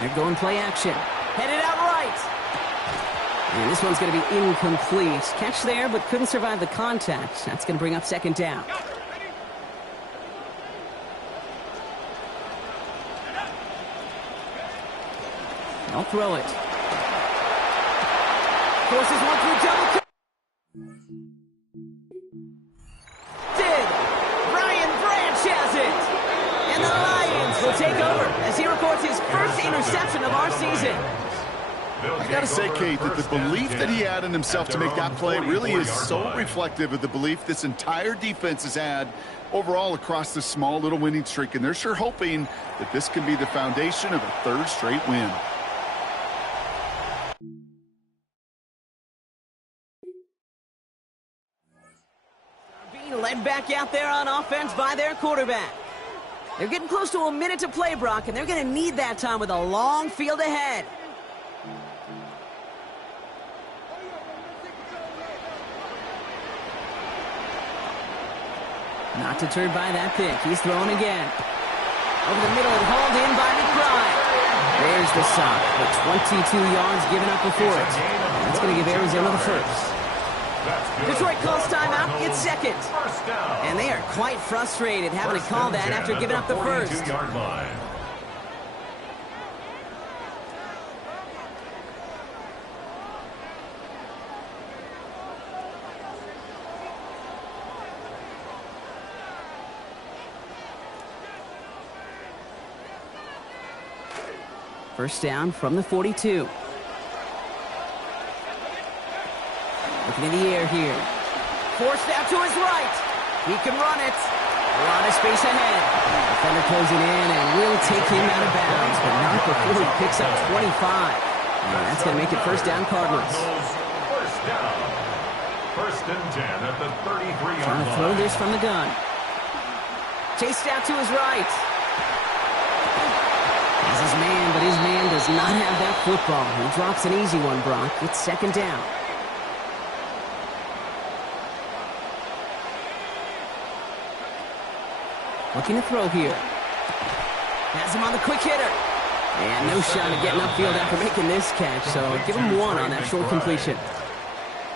They're going play action. Headed out right. And this one's going to be incomplete. Catch there, but couldn't survive the contact. That's going to bring up second down. I'll throw it. Forces one through double. Did. Brian Branch has it. And the Lions will take over as he records his first interception of our season. I gotta say, Kate, that the belief that he had in himself to make that play really is so reflective of the belief this entire defense has had overall across this small little winning streak. And they're sure hoping that this can be the foundation of a third straight win. Being led back out there on offense by their quarterback. They're getting close to a minute to play, Brock, and they're going to need that time with a long field ahead. Not deterred by that pick. He's throwing again. Over the middle and hauled in by McBride. There's the sock, but 22 yards given up before it. That's going to give Arizona the first. Detroit calls timeout. It's second. And they are quite frustrated having to call that after giving up the first. First down from the 42. Looking in the air here. Forced out to his right. He can run it. A lot of space ahead. Defender closing in and will take him out of bounds, but not before he picks up 25. And that's going to make it first down Cardinals. First down. First and 10 at the 33-yard line. Trying to throw this from the gun. Chased out to his right. Has his man, but his man does not have that football. He drops an easy one, Brock. It's second down. Looking to throw here. Has him on the quick hitter. And no shot at getting upfield after making this catch, so give him one on that short completion.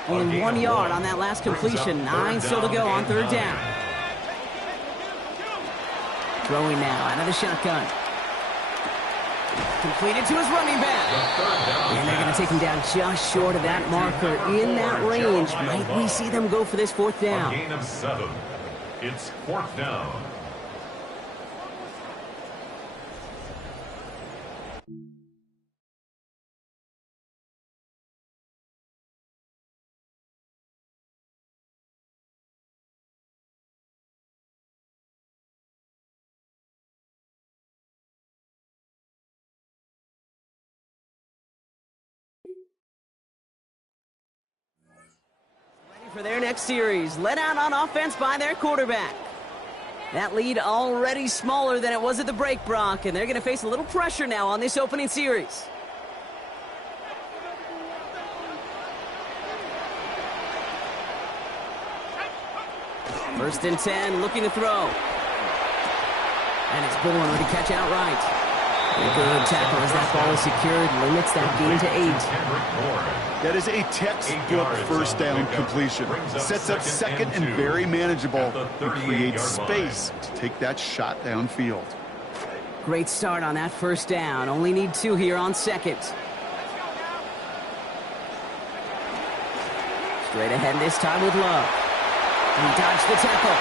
Only 1 yard on that last completion. 9 still to go on third down. Throwing now out of the shotgun. Completed to his running back. And they're going to take him down just short of that marker in that range. Might we see them go for this fourth down? A gain of 7. It's fourth down. For their next series, led out on offense by their quarterback. That lead already smaller than it was at the break, Brock, and they're going to face a little pressure now on this opening series. First and 10, looking to throw. And it's Bourne with a catch outright. A good tackle as that ball is secured, limits that gain to 8. That is a textbook first down completion. Sets up second and very manageable and creates space to take that shot downfield. Great start on that first down. Only need 2 here on second. Straight ahead this time with Love. And he dodged the tackle.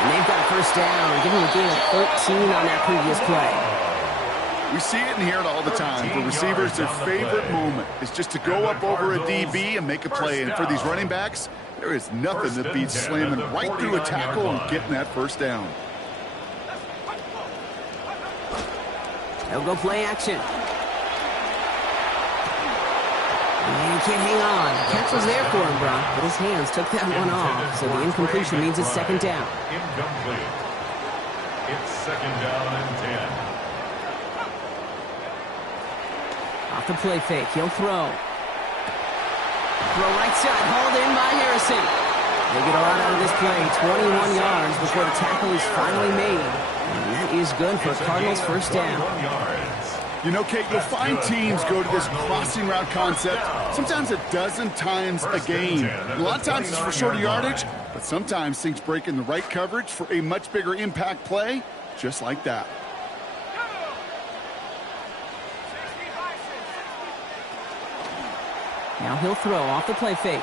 And they've got a first down. Give him a gain of 13 on that previous play. We see it and hear it all the time. For receivers, their favorite moment is just to go up over a DB and make a play. And for these running backs, there is nothing that beats slamming right through a tackle and getting that first down. They'll go play action. And he can't hang on. Catch was there for him, Brock, but his hands took that one off. So the incompletion means it's second down. Incomplete. It's second down and 10. Off the play fake, he'll throw. Throw right side, hauled in by Harrison. They get a lot out of this play, 21 yards before the tackle is finally made. And that is good for Cardinals' first down. You know, Kate, you'll find teams go to this crossing route concept sometimes a dozen times a game. A lot of times it's for shorter yardage, but sometimes things break in the right coverage for a much bigger impact play, just like that. Now he'll throw off the play fake.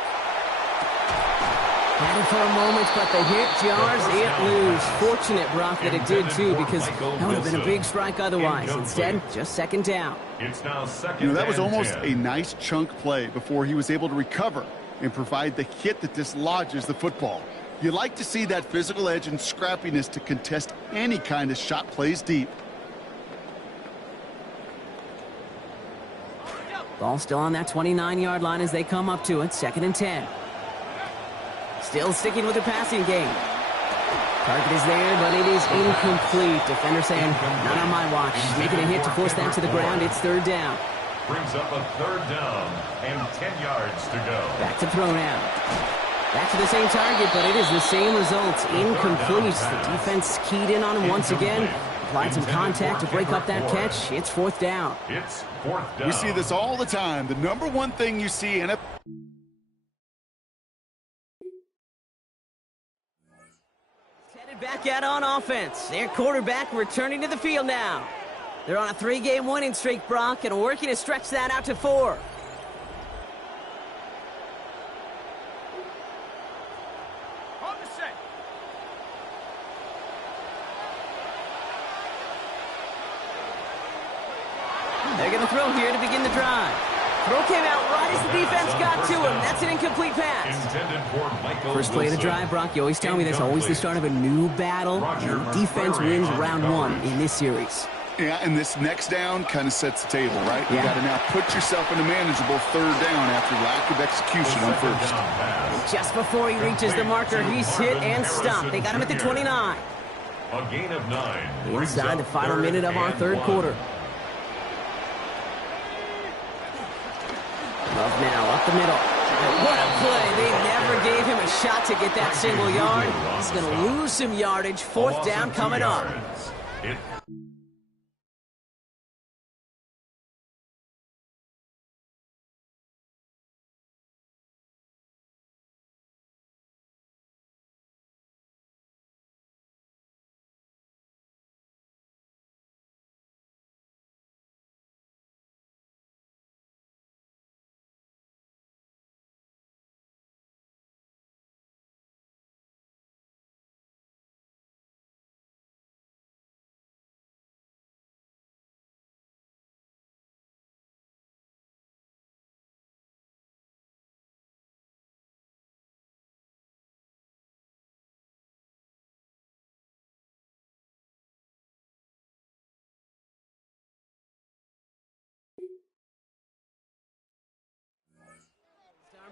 Had it for a moment, but the hit jars it loose. Fortunate, Brock, that it did too, because that would have been a big strike otherwise. Instead, just second down. It's now second. You know, that was almost a nice chunk play before he was able to recover and provide the hit that dislodges the football. You like to see that physical edge and scrappiness to contest any kind of shot plays deep. Ball still on that 29-yard line as they come up to it. 2nd and 10. Still sticking with the passing game. Target is there, but it is incomplete. Defender saying, not on my watch. Making a hit to force that to the ground. It's 3rd down. Brings up a 3rd down and 10 yards to go. Back to throw now. Back to the same target, but it is the same result. Incomplete. The defense keyed in on him once again. Applied some contact to break up that catch. It's 4th down. It's 4th down. We see this all the time. The number one thing you see in a... Headed back out on offense. Their quarterback returning to the field now. They're on a 3-game winning streak, Brock, and working to stretch that out to 4. They're going to throw here to begin the drive. Throw came out right as the defense got to him. That's an incomplete pass. First play of the drive, Brock, you always tell me that's always the start of a new battle. And the defense wins round 1 in this series. Yeah, and this next down kind of sets the table, right? You got to now put yourself in a manageable 3rd down after lack of execution on 1st. Just before he reaches the marker, he's hit and stopped. They got him at the 29. A gain of 9. Inside the final minute of our 3rd quarter. Love now, up the middle. What a play. They never gave him a shot to get that single yard. He's going to lose some yardage. 4th down coming up.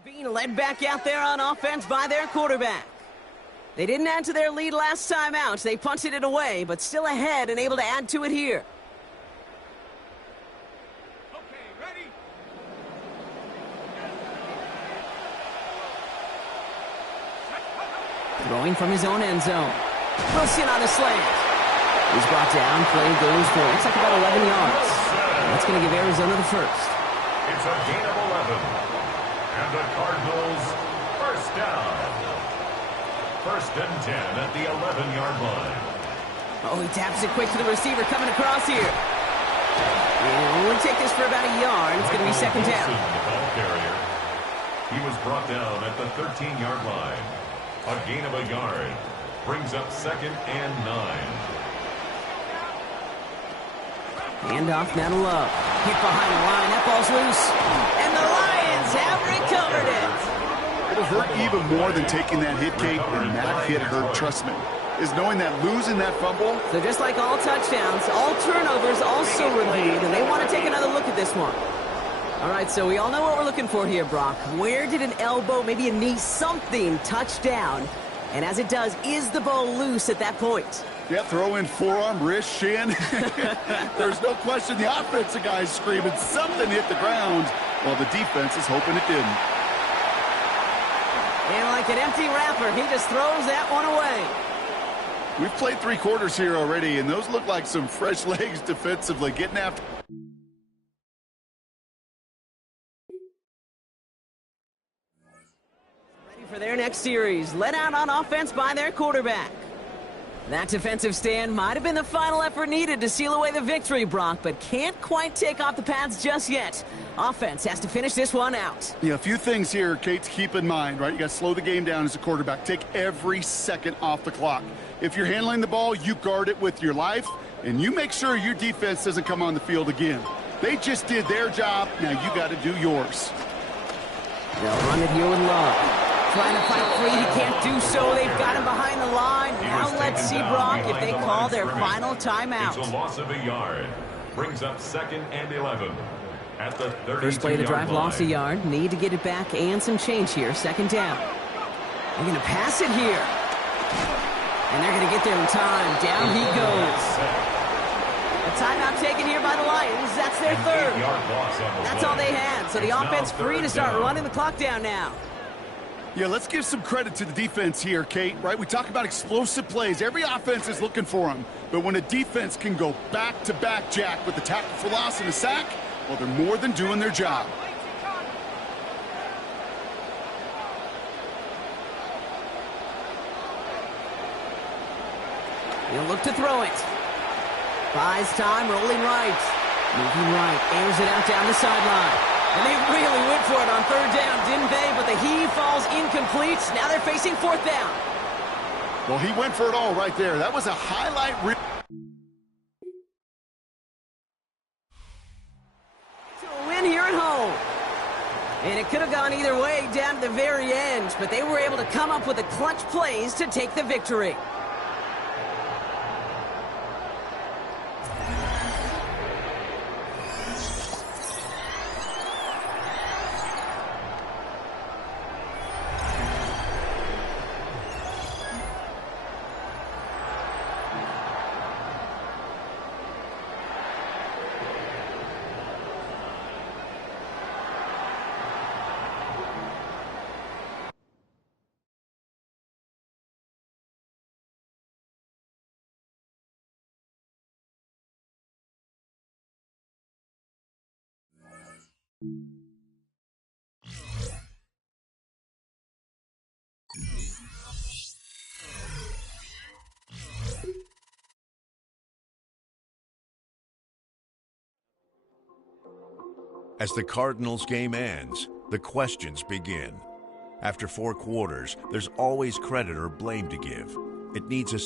Being led back out there on offense by their quarterback. They didn't add to their lead last time out. They punted it away, but still ahead and able to add to it here. Okay, ready? Throwing from his own end zone. Wilson on a slant. He's brought down. Play goes for, looks like about 11 yards. That's going to give Arizona the first. It's a gain of 11. And the Cardinals, 1st down. 1st and 10 at the 11-yard line. Oh, he taps it quick to the receiver coming across here. And we'll take this for about a yard. It's going to be 2nd down. The ball carrier. He was brought down at the 13-yard line. A gain of a yard. Brings up 2nd and 9. Handoff now to Love. Hit behind the line. That ball's loose. And the Lions have recovered it. It'll hurt even more than taking that hit, Kate, and that hit hurt, trust me, is knowing that losing that fumble. So just like all touchdowns, all turnovers also reviewed, and they want to take another look at this one. All right, so we all know what we're looking for here, Brock. Where did an elbow, maybe a knee, something touch down? And as it does, is the ball loose at that point? Yeah, throw in forearm, wrist, shin. There's no question the offensive guy's screaming something hit the ground while the defense is hoping it didn't. And like an empty wrapper, he just throws that one away. We've played 3 quarters here already, and those look like some fresh legs defensively, getting after. For their next series, let out on offense by their quarterback. That defensive stand might have been the final effort needed to seal away the victory, Brock, but can't quite take off the pads just yet. Offense has to finish this one out. Yeah, a few things here, Kate, to keep in mind, right? You got to slow the game down as a quarterback. Take every second off the clock. If you're handling the ball, you guard it with your life, and you make sure your defense doesn't come on the field again. They just did their job. Now you got to do yours. They'll run it here with Love. Trying to fight free, he can't do so. They've got him behind the line. Now let's see, Brock, if they call their final timeout. It's a loss of a yard. Brings up 2nd and 11 at the 32-yard line. First play of the drive lost a yard. Need to get it back and some change here. 2nd down. They're going to pass it here. And they're going to get there in time. Down he goes. A timeout taken here by the Lions. That's their 3rd. That's all they had. So the offense free to start running the clock down now. Yeah, let's give some credit to the defense here, Kate, right? We talk about explosive plays. Every offense is looking for them. But when a defense can go back-to-back, Jack, with the tackle for loss and a sack, well, they're more than doing their job. He'll look to throw it. Buys time, rolling right. Moving right, airs it out down the sideline. And they really went for it on 3rd down, didn't they? But the heave falls incomplete. Now they're facing 4th down. Well, he went for it all right there. That was a highlight reel. To a win here at home. And it could have gone either way down to the very end, but they were able to come up with the clutch plays to take the victory. As the Cardinals game ends, the questions begin. After 4 quarters, there's always credit or blame to give. It needs a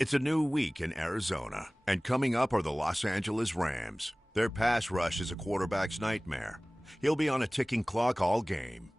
It's a new week in Arizona, and coming up are the Los Angeles Rams. Their pass rush is a quarterback's nightmare. He'll be on a ticking clock all game.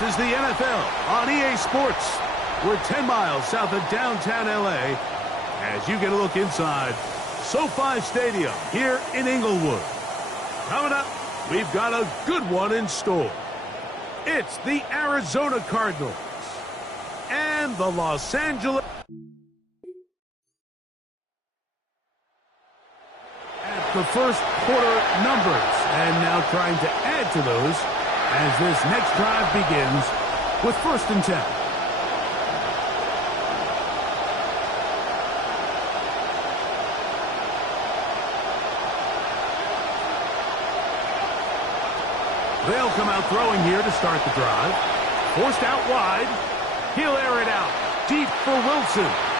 This is the NFL on EA Sports. We're 10 miles south of downtown LA as you get a look inside SoFi Stadium here in Inglewood. Coming up, we've got a good one in store. It's the Arizona Cardinals and the Los Angeles. At the first quarter numbers, and now trying to add to those as this next drive begins with 1st and 10. They'll come out throwing here to start the drive. Forced out wide. He'll air it out deep for Wilson.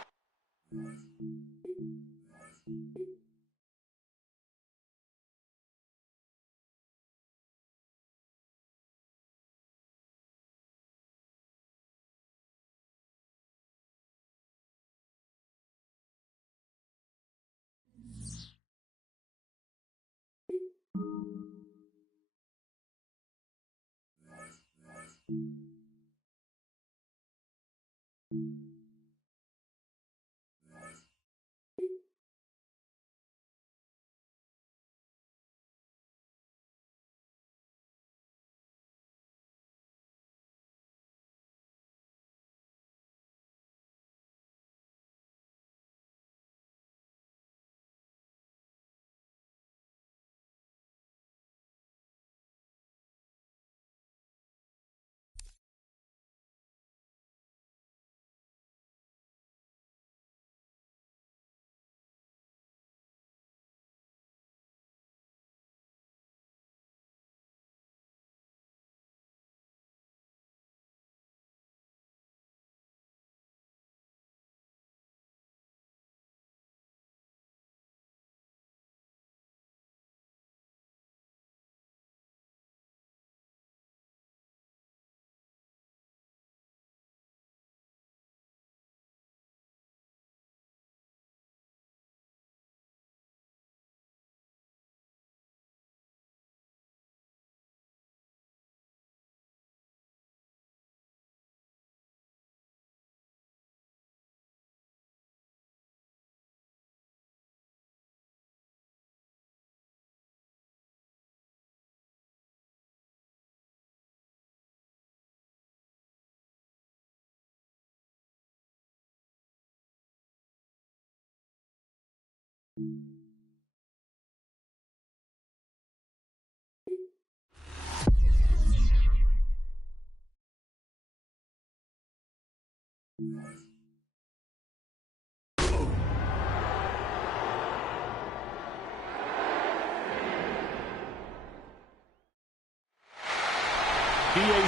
EA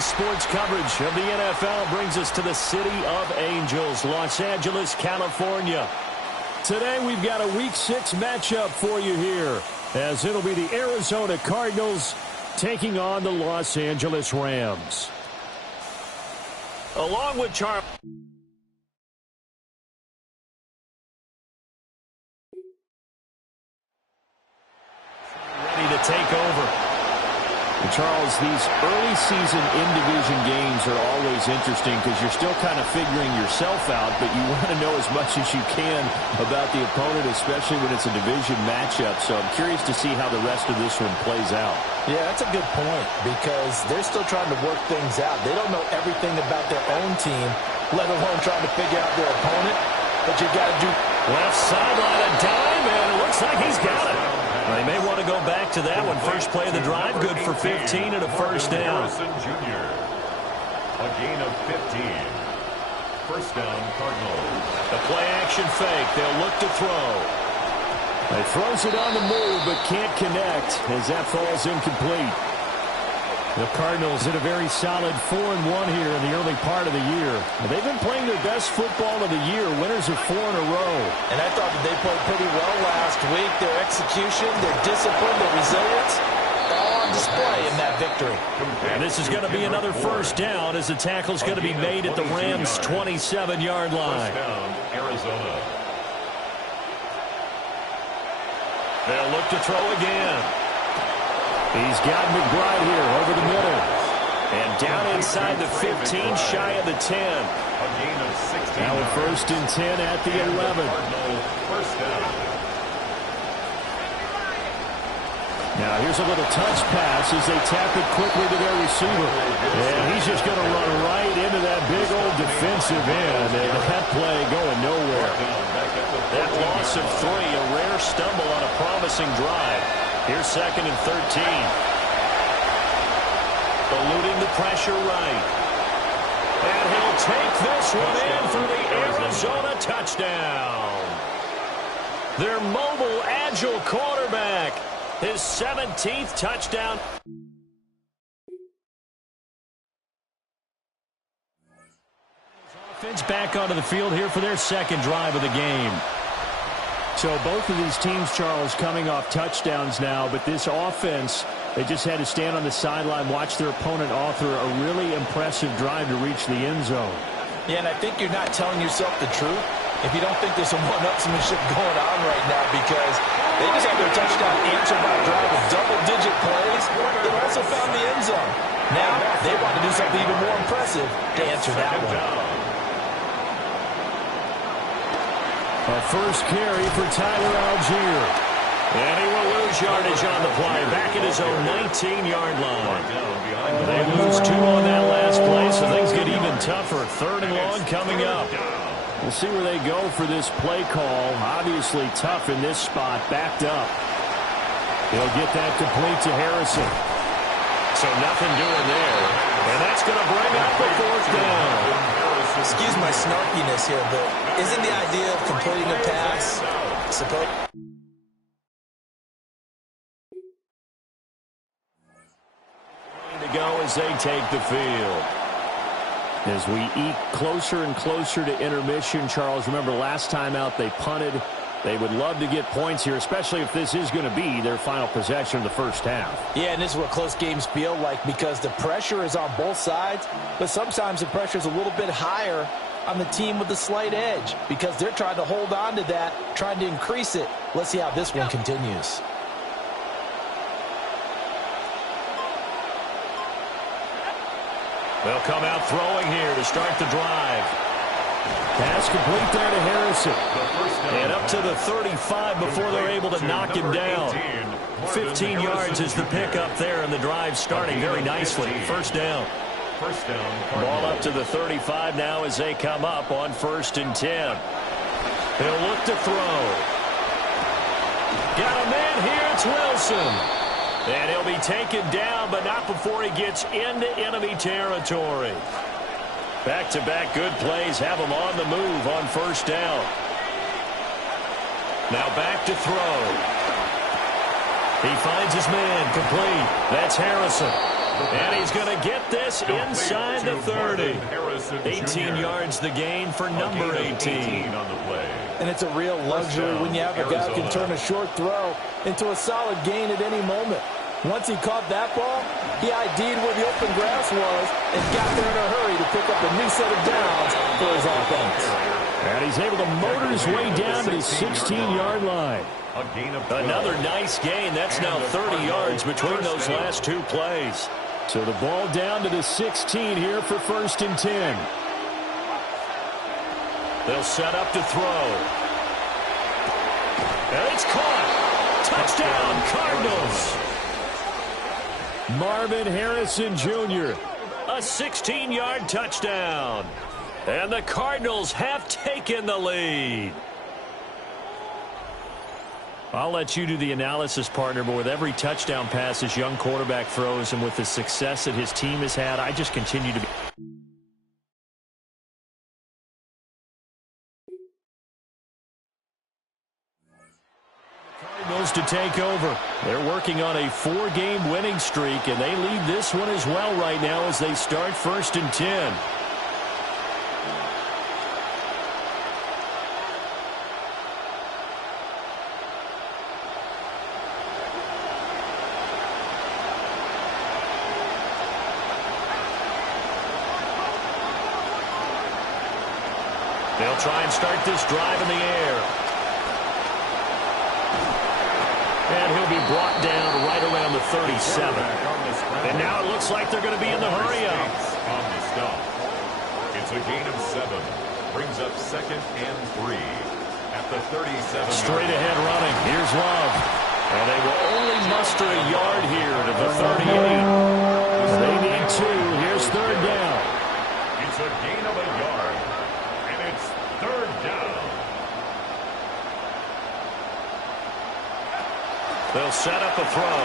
Sports coverage of the NFL brings us to the City of Angels, Los Angeles, California. Today we've got a Week 6 matchup for you here, as it'll be the Arizona Cardinals taking on the Los Angeles Rams. Along with Charles. Ready to take over. Charles, these early season in-division games are always interesting because you're still kind of figuring yourself out, but you want to know as much as you can about the opponent, especially when it's a division matchup. So I'm curious to see how the rest of this one plays out. Yeah, that's a good point because they're still trying to work things out. They don't know everything about their own team, let alone trying to figure out their opponent. But you got to do left sideline, a dime, and it looks like he's got it. They may want to go back to that one. First play of the drive, good for 15 and a first down. Jr. A gain of 15. First down, Cardinals. The play action fake. They'll look to throw. He throws it on the move, but can't connect as that falls incomplete. The Cardinals hit a very solid 4-1 here in the early part of the year. They've been playing their best football of the year, winners of 4 in a row. And I thought that they played pretty well last week. Their execution, their discipline, their resilience, all on display in that victory. And this is going to be another first down as the tackle is going to be made at the Rams' 27-yard line. First down, Arizona. They'll look to throw again. He's got McBride here over the middle. And down inside the 15, shy of the 10. A gain of 16. Now a first and 10 at the 11. First down. Now here's a little touch pass as they tap it quickly to their receiver. And he's just going to run right into that big old defensive end. And that play going nowhere. That loss of 3, a rare stumble on a promising drive. Here's second and 13. Eluding the pressure right. And he'll take this one in for the Arizona touchdown. Their mobile, agile quarterback. His 17th touchdown. Offense back onto the field here for their second drive of the game. So both of these teams, Charles, coming off touchdowns now, but this offense, they just had to stand on the sideline, watch their opponent author a really impressive drive to reach the end zone. Yeah, and I think you're not telling yourself the truth if you don't think there's some one-upsmanship going on right now, because they just had their touchdown answered by a drive with double-digit plays. They also found the end zone. Now they want to do something even more impressive to answer that one. A first carry for Tyler Algier. And he will lose yardage on the play, back at his own 19-yard line. They lose 2 on that last play, so things get even tougher. Third and long coming up. We'll see where they go for this play call. Obviously tough in this spot, backed up. He'll get that complete to Harrison. So nothing doing there. And that's going to bring up the fourth down. Excuse my snarkiness here, but isn't the idea of completing a pass supposed to go as they take the field? As we eke closer and closer to intermission, Charles, remember last time out they punted. They would love to get points here, especially if this is going to be their final possession of the first half. Yeah, and this is what close games feel like, because the pressure is on both sides, but sometimes the pressure is a little bit higher on the team with the slight edge because they're trying to hold on to that, trying to increase it. Let's see how this one continues. They'll come out throwing here to start the drive. Pass complete there to Harrison. And up to the 35 before they're able to knock him down. 15 yards is the pickup there, and the drive starting very nicely. First down. Ball up to the 35 now as they come up on 1st and 10. They'll look to throw. Got a man here. It's Wilson. And he'll be taken down, but not before he gets into enemy territory. Back-to-back good plays have him on the move on first down. Now back to throw. He finds his man complete. That's Harrison. And he's going to get this inside the 30. 18 yards the gain for number 18 on the play. And it's a real luxury when you have a guy who can turn a short throw into a solid gain at any moment. Once he caught that ball, he ID'd where the open grass was and got there in a hurry to pick up a new set of downs for his offense. And he's able to motor his way down to the 16-yard line. Another nice gain. That's now 30 yards between those last two plays. So the ball down to the 16 here for 1st and 10. They'll set up to throw. And it's caught. Touchdown, Cardinals. Marvin Harrison Jr., a 16-yard touchdown. And the Cardinals have taken the lead. I'll let you do the analysis, partner, but with every touchdown pass this young quarterback throws and with the success that his team has had, I just continue to be... Cardinals to take over. They're working on a 4-game winning streak, and they lead this one as well right now as they start 1st and 10. They'll try and start this drive in the air. And he'll be brought down right around the 37. And now it looks like they're going to be in the hurry-up. It's a gain of 7. Brings up 2nd and 3 at the 37. Straight ahead running. Here's Love. And they will only muster a yard here to the 38. They need 2. Here's 3rd down. It's a gain of a yard. And it's 3rd down. They'll set up a throw.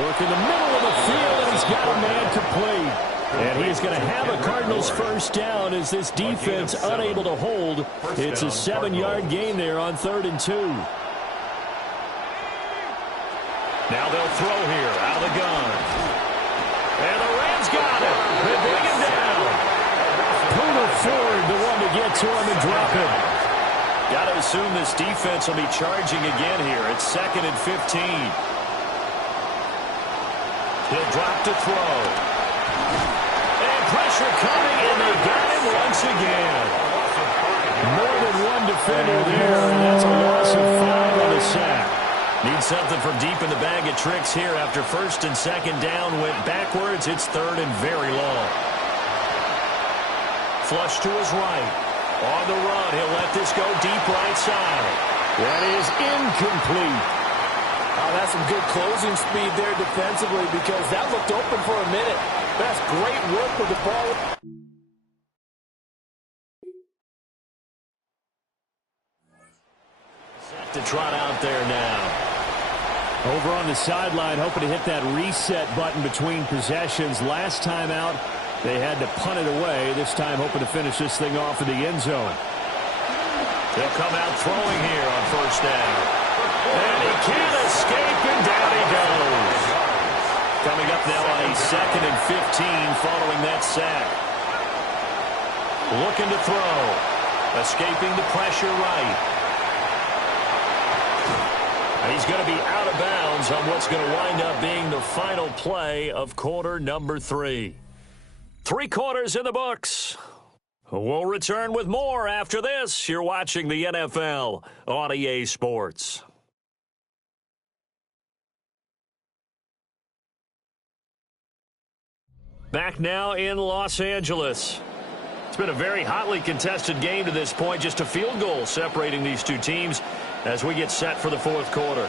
Work in the middle of the field, and he's got a man complete. And he is going to have a Cardinals 1st down as this defense unable to hold. It's a 7-yard gain there on 3rd and 2. Now they'll throw here out of the gun. And the Rams got it. They bring him down. Poona Ford, the one to get to him and drop him. Got to assume this defense will be charging again here. It's 2nd and 15. He'll drop to throw. And pressure coming, and they got him once again. More than one defender there, and that's a loss of 5 on the sack. Need something from deep in the bag of tricks here after 1st and 2nd down went backwards. It's 3rd and very long. Flush to his right. On the run, he'll let this go deep right side. That is incomplete. Oh, that's some good closing speed there defensively because that looked open for a minute. That's great work with the ball. Set to trot out there now. Over on the sideline, hoping to hit that reset button between possessions. Last time out, they had to punt it away. This time hoping to finish this thing off in the end zone. They'll come out throwing here on 1st down. And he can't escape, and down he goes. Coming up now on a 2nd and 15 following that sack. Looking to throw. Escaping the pressure right. And he's going to be out of bounds on what's going to wind up being the final play of quarter number 3. 3 quarters in the books. We'll return with more after this. You're watching the NFL on EA Sports. Back now in Los Angeles. It's been a very hotly contested game to this point. Just a field goal separating these two teams as we get set for the 4th quarter.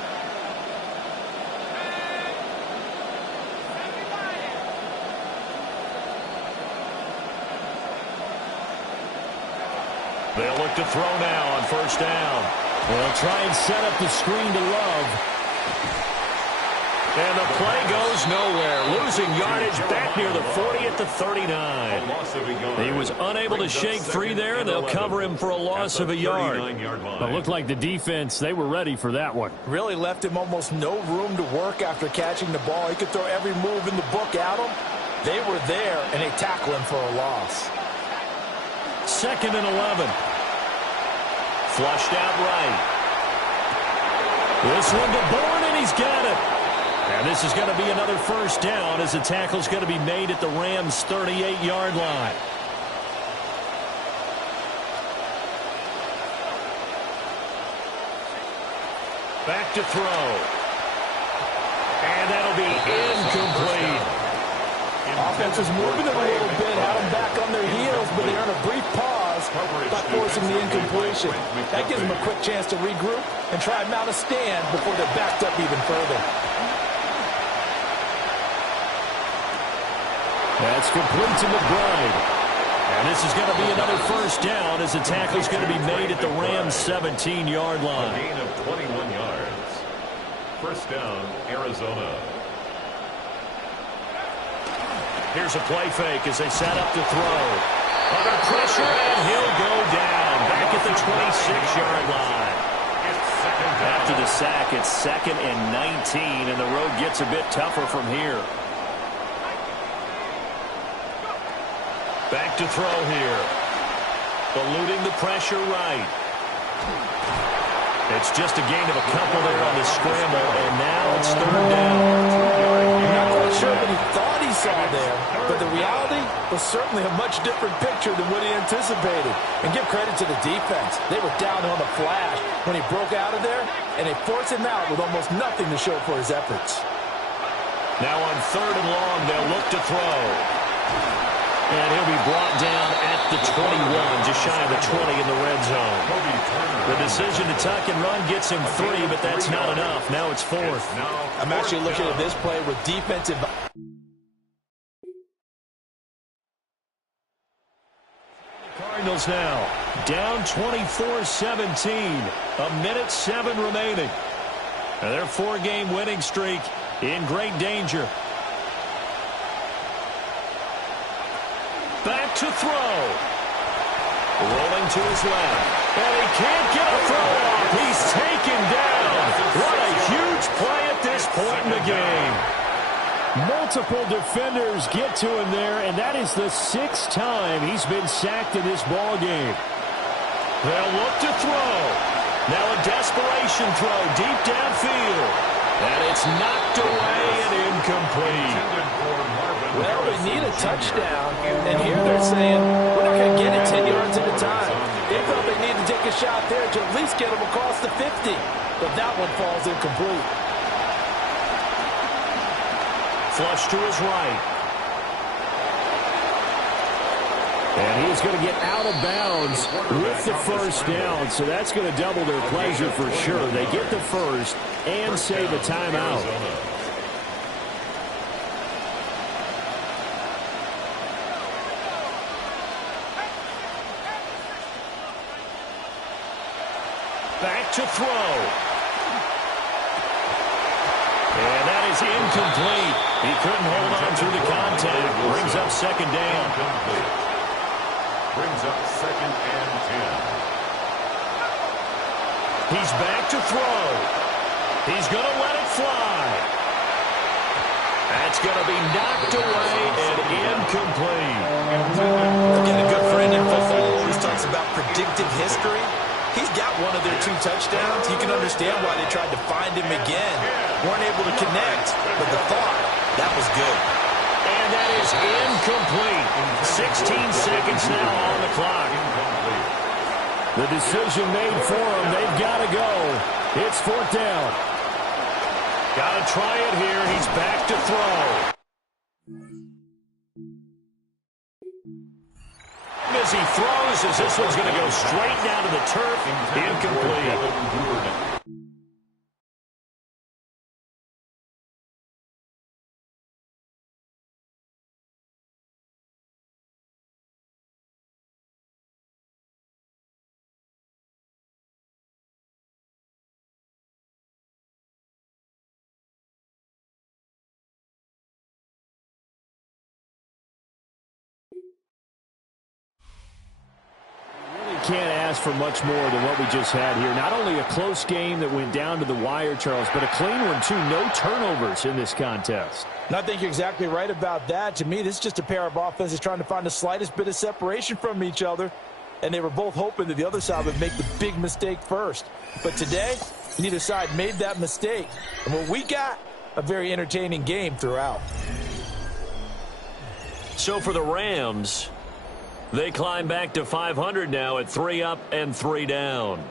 They'll look to throw now on 1st down. They'll try and set up the screen to Love. And the play goes nowhere. Losing yardage back near the 40 at the 39. He was unable to shake free there, and they'll cover him for a loss of a yard. It looked like the defense, they were ready for that one. Really left him almost no room to work after catching the ball. He could throw every move in the book at him. They were there, and they tackle him for a loss. 2nd and 11. Flushed out right. This one to Bourne, and he's got it. And this is going to be another first down as the tackle's going to be made at the Rams' 38-yard line. Back to throw. And that'll be incomplete. Offense was moving them a little bit, had them back on their heels, but they earned a brief pause by forcing the incompletion. That gives them a quick chance to regroup and try and mount a stand before they're backed up even further. That's complete to McBride. And this is going to be another first down as the tackle's going to be made at the Rams' 17-yard line. A gain of 21 yards. First down, Arizona. Here's a play fake as they set up to throw. Under pressure, and he'll go down. Back at the 26-yard line. After the sack, it's 2nd and 19, and the road gets a bit tougher from here. Back to throw here. Eluding the pressure right. It's just a gain of a couple there on the scramble, and now it's 3rd down. I'm not quite sure what he thought he saw there, but the reality was certainly a much different picture than what he anticipated. And give credit to the defense. They were down on the flash when he broke out of there, and they forced him out with almost nothing to show for his efforts. Now on 3rd and long, they'll look to throw. And he'll be brought down at the 21, just shy of the 20 in the red zone. The decision to tuck and run gets him 3, but that's not enough. Now it's 4th. I'm actually looking at this play with defensive. Cardinals now down 24-17. 1:07 remaining. And their 4-game winning streak in great danger. Back to throw. Rolling to his left. And he can't get a throw off. He's taken down. What a huge play at this point in the game. Multiple defenders get to him there, and that is the 6th time he's been sacked in this ball game. They'll look to throw. Now a desperation throw deep downfield. And it's knocked away and incomplete. Well, they need a touchdown, and here they're saying, we're not going to get it 10 yards at a time. They felt they need to take a shot there to at least get them across the 50, but that one falls incomplete. Flush to his right. And he is going to get out of bounds with the first down, so that's going to double their pleasure for sure. They get the first and save a timeout. Back to throw. And that is incomplete. He couldn't hold on through the contact. Brings up 2nd down. Brings up 2nd and 10. He's back to throw. He's going to let it fly. That's going to be knocked away and incomplete. Again, a good friend in football always talks about predictive history. He's got one of their 2 touchdowns. You can understand why they tried to find him again. Weren't able to connect, but the thought, that was good. And that is incomplete. 16 seconds now on the clock. The decision made for him. They've got to go. It's 4th down. Got to try it here. He's back to throw. As he throws, as this one's going to go straight down to the turf, incomplete. can't ask for much more than what we just had here. Not only a close game that went down to the wire, Charles, but a clean one, too. No turnovers in this contest. And I think you're exactly right about that. To me, this is just a pair of offenses trying to find the slightest bit of separation from each other. And they were both hoping that the other side would make the big mistake first. But today, neither side made that mistake. And what we got, a very entertaining game throughout. So for the Rams, they climb back to 500 now at 3 up and 3 down.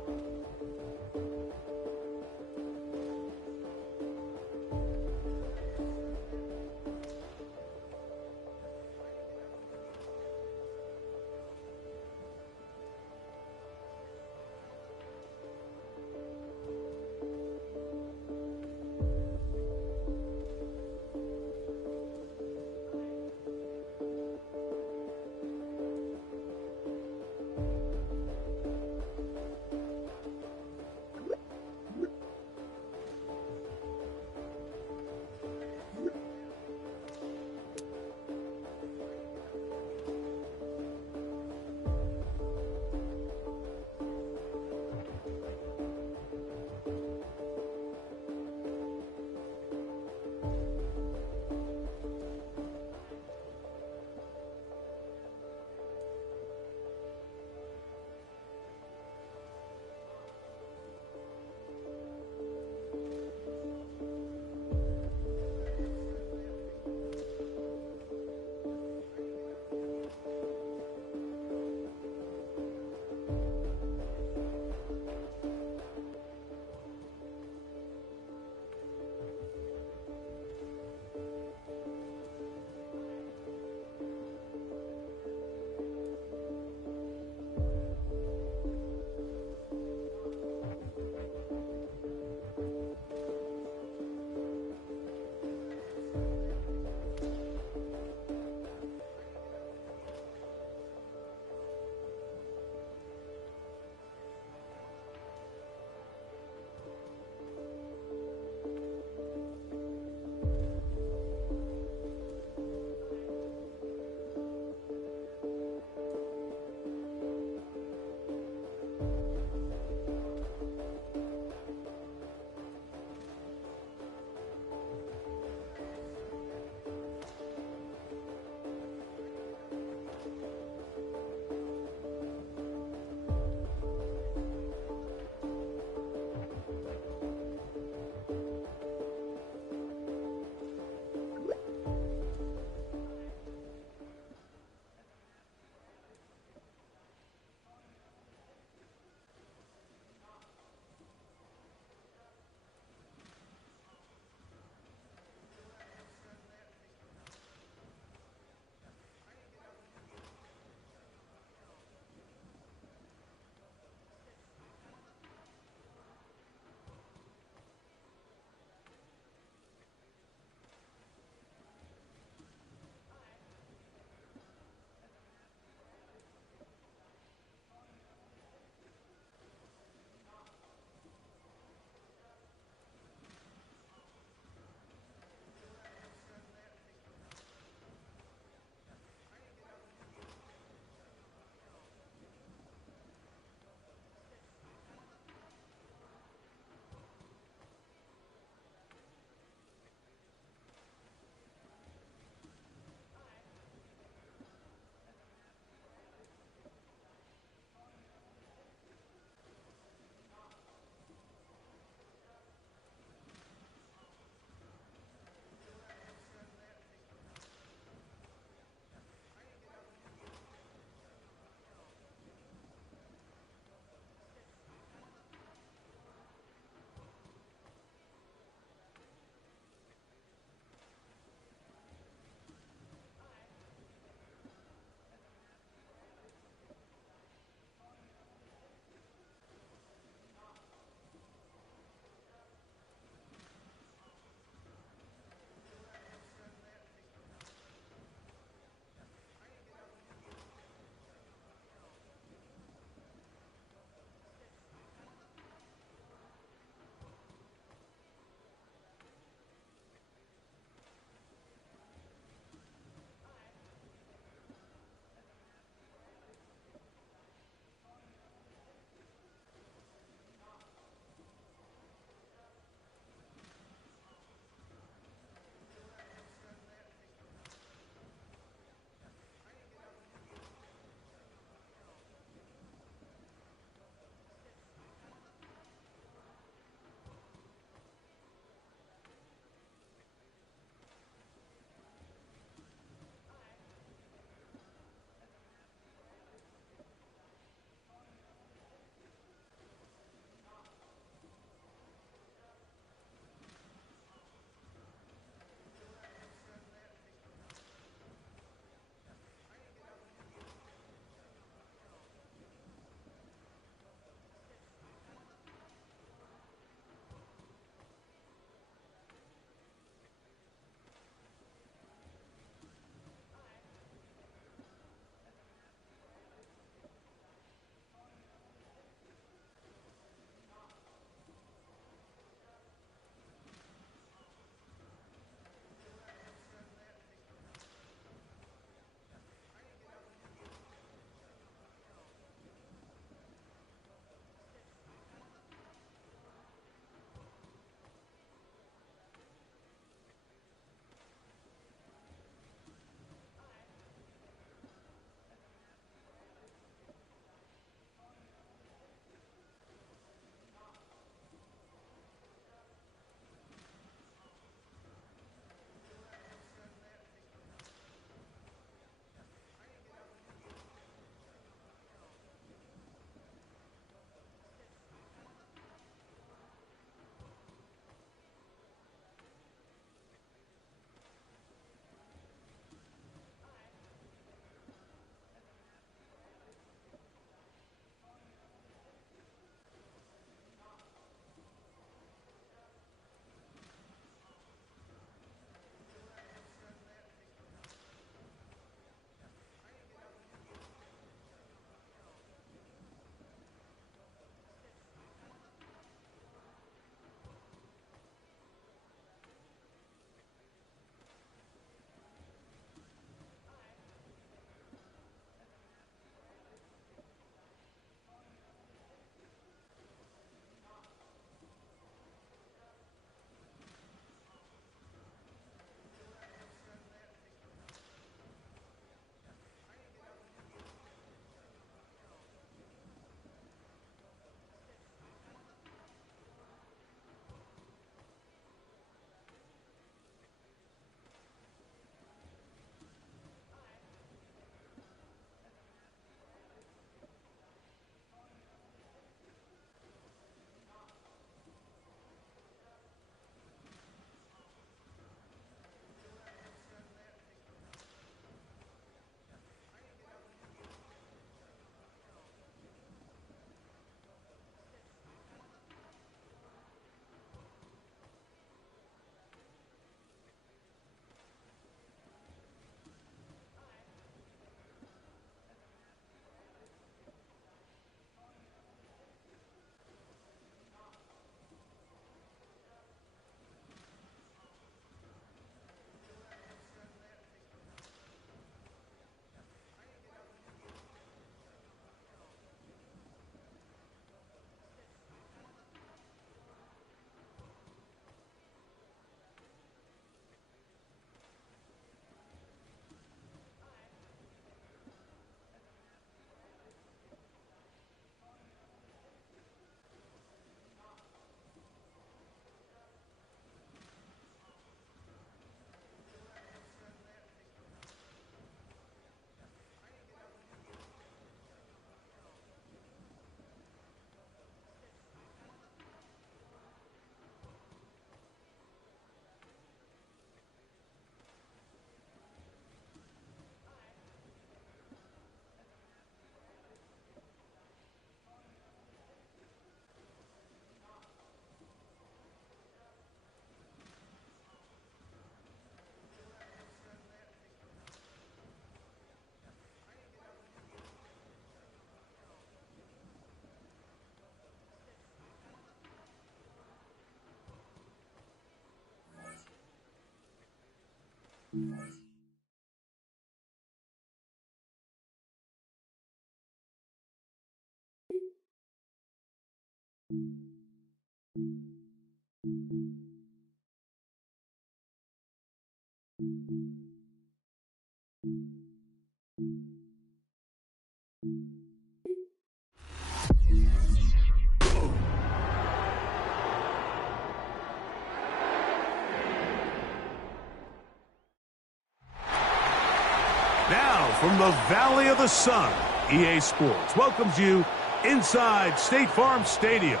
Now, from the Valley of the Sun, EA Sports welcomes you inside State Farm Stadium,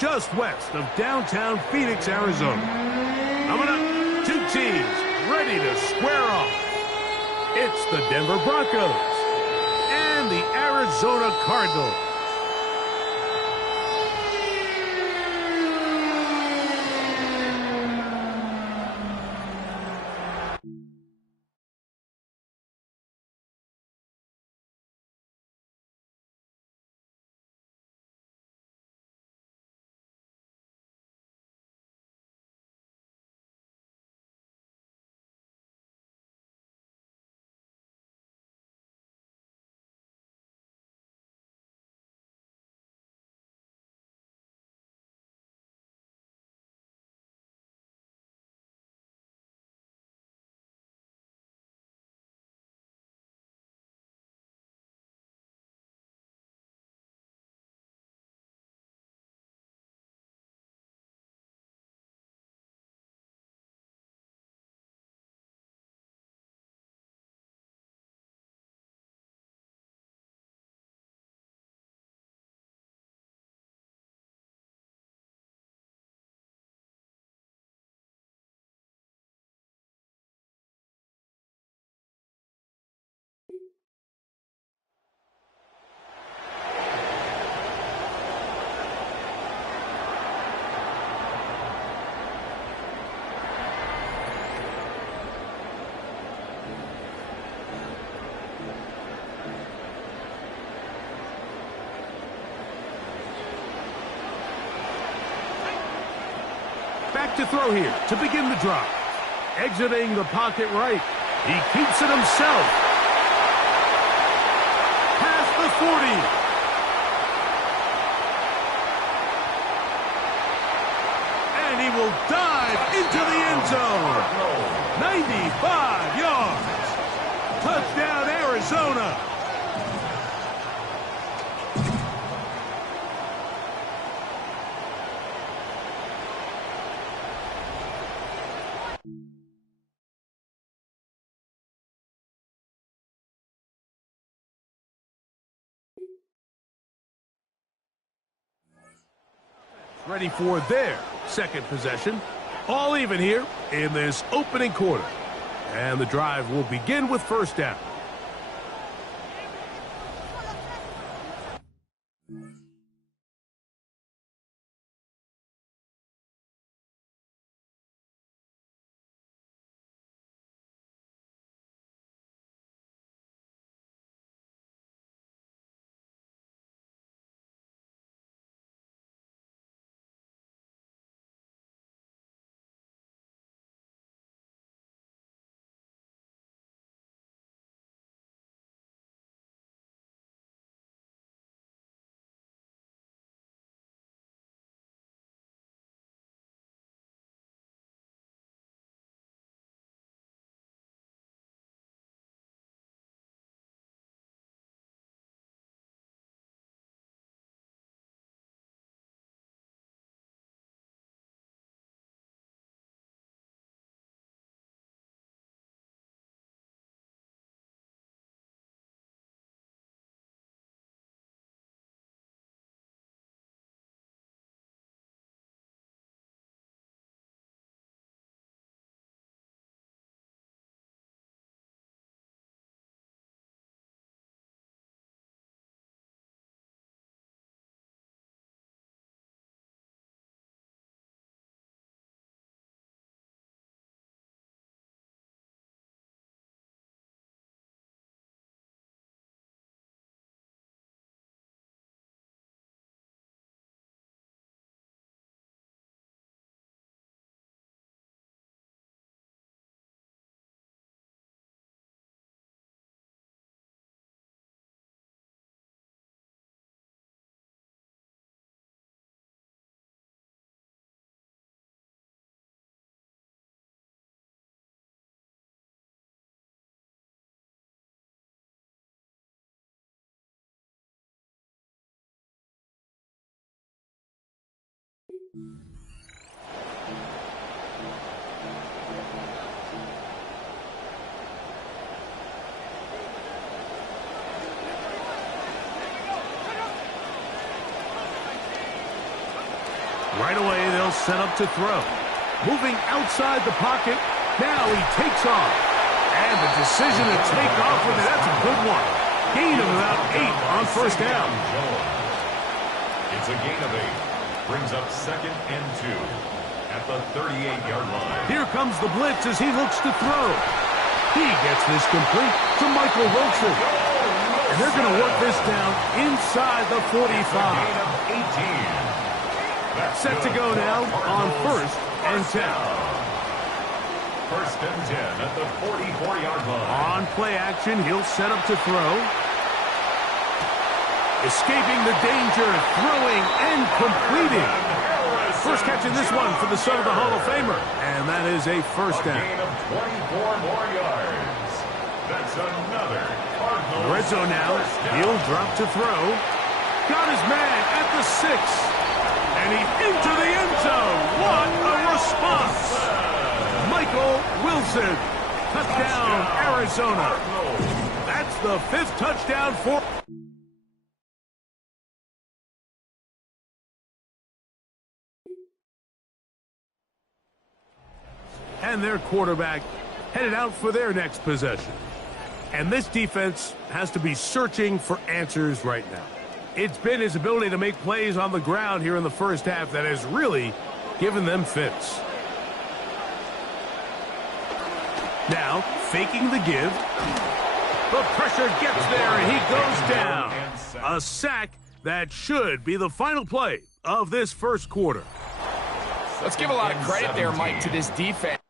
just west of downtown Phoenix, Arizona. Coming up, two teams ready to square off. It's the Denver Broncos and the Arizona Cardinals. Back to throw here to begin the drive. Exiting the pocket right. He keeps it himself. Past the 40. And he will dive into the end zone. 95 yards. Touchdown, Arizona. Ready for their second possession. All even here in this opening quarter. And the drive will begin with first down. Right away, they'll set up to throw. Moving outside the pocket. Now he takes off. And the decision to take off with it, that's a good one. Gain of about 8 on first down. It's a gain of 8. Brings up 2nd and 2 at the 38-yard line. Here comes the blitz as he looks to throw. He gets this complete to Michael Wilson. And they're going to work this down inside the 45. Gain of 18. Set to go now on 1st and 10. 1st and 10 at the 44-yard line. On play action, he'll set up to throw. Escaping the danger, throwing and completing. First catch in this one for the son of the Hall of Famer. And that is a first down. A gain of 24 more yards. That's another Cardinals. Red zone now. He'll drop to throw. Got his man at the 6. And he's into the end zone. What a response. Michael Wilson. Touchdown, Arizona. That's the 5th touchdown for... And their quarterback headed out for their next possession. And this defense has to be searching for answers right now. It's been his ability to make plays on the ground here in the first half that has really given them fits. Now, faking the give. The pressure gets there, and he goes down. A sack that should be the final play of this first quarter. Let's give a lot of credit there, Mike, to this defense.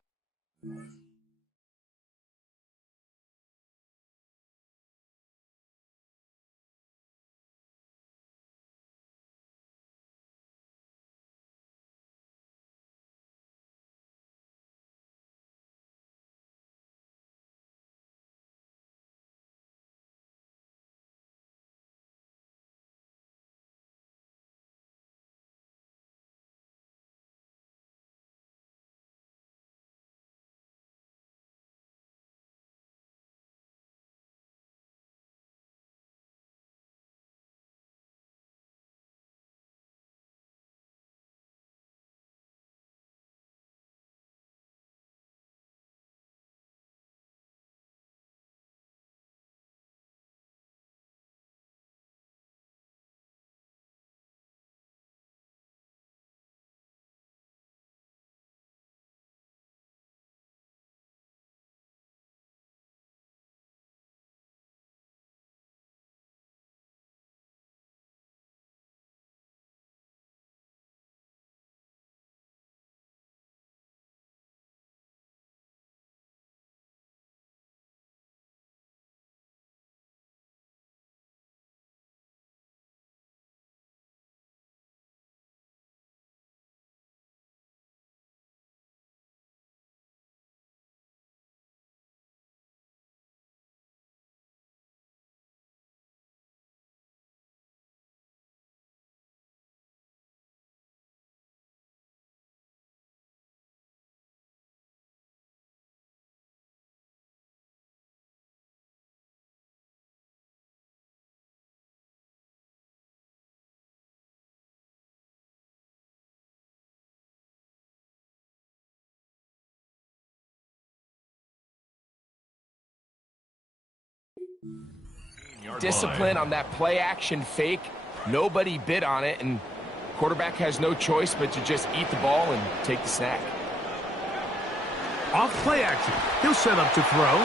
Discipline on that play action fake. Nobody bid on it, and quarterback has no choice but to just eat the ball and take the snack. Off play action. He'll set up to throw.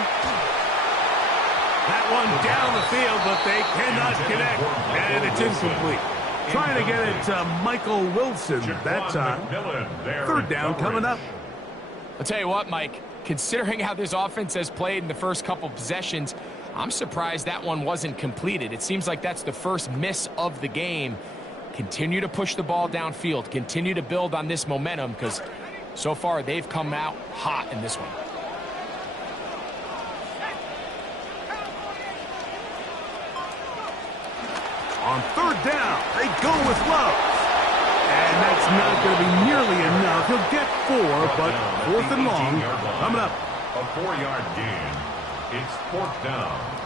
That one down the field, but they cannot connect, and it's incomplete. Trying to get it to Michael Wilson that time. 3rd down coming up. I'll tell you what, Mike, considering how this offense has played in the first couple possessions, I'm surprised that one wasn't completed. It seems like that's the first miss of the game. Continue to push the ball downfield. Continue to build on this momentum, because so far they've come out hot in this one. On 3rd down, they go with Love. And that's not going to be nearly enough. He'll get 4, but 4th and long coming up. A 4-yard gain. It's 4th down.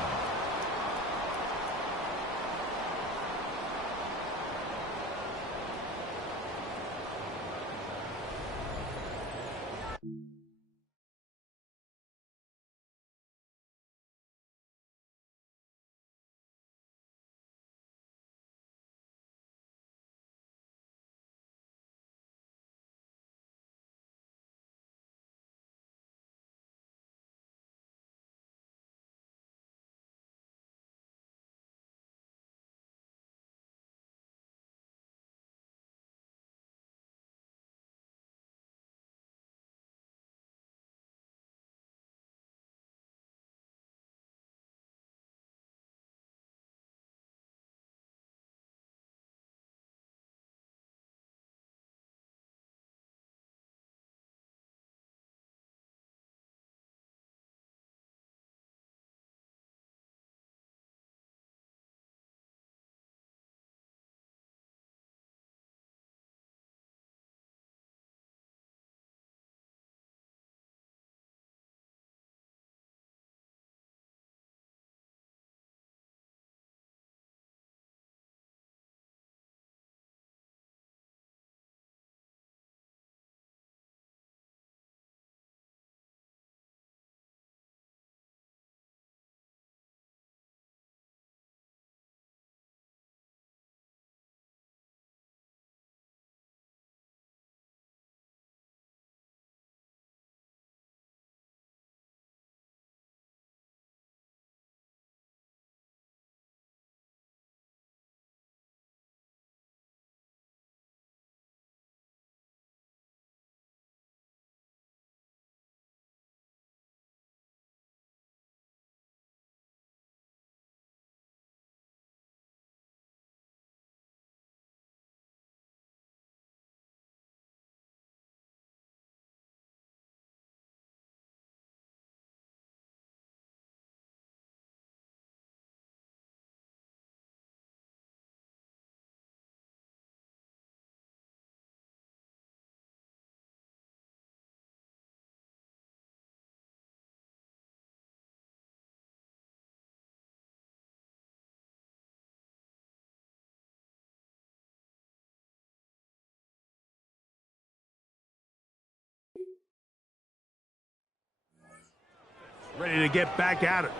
Ready to get back at it.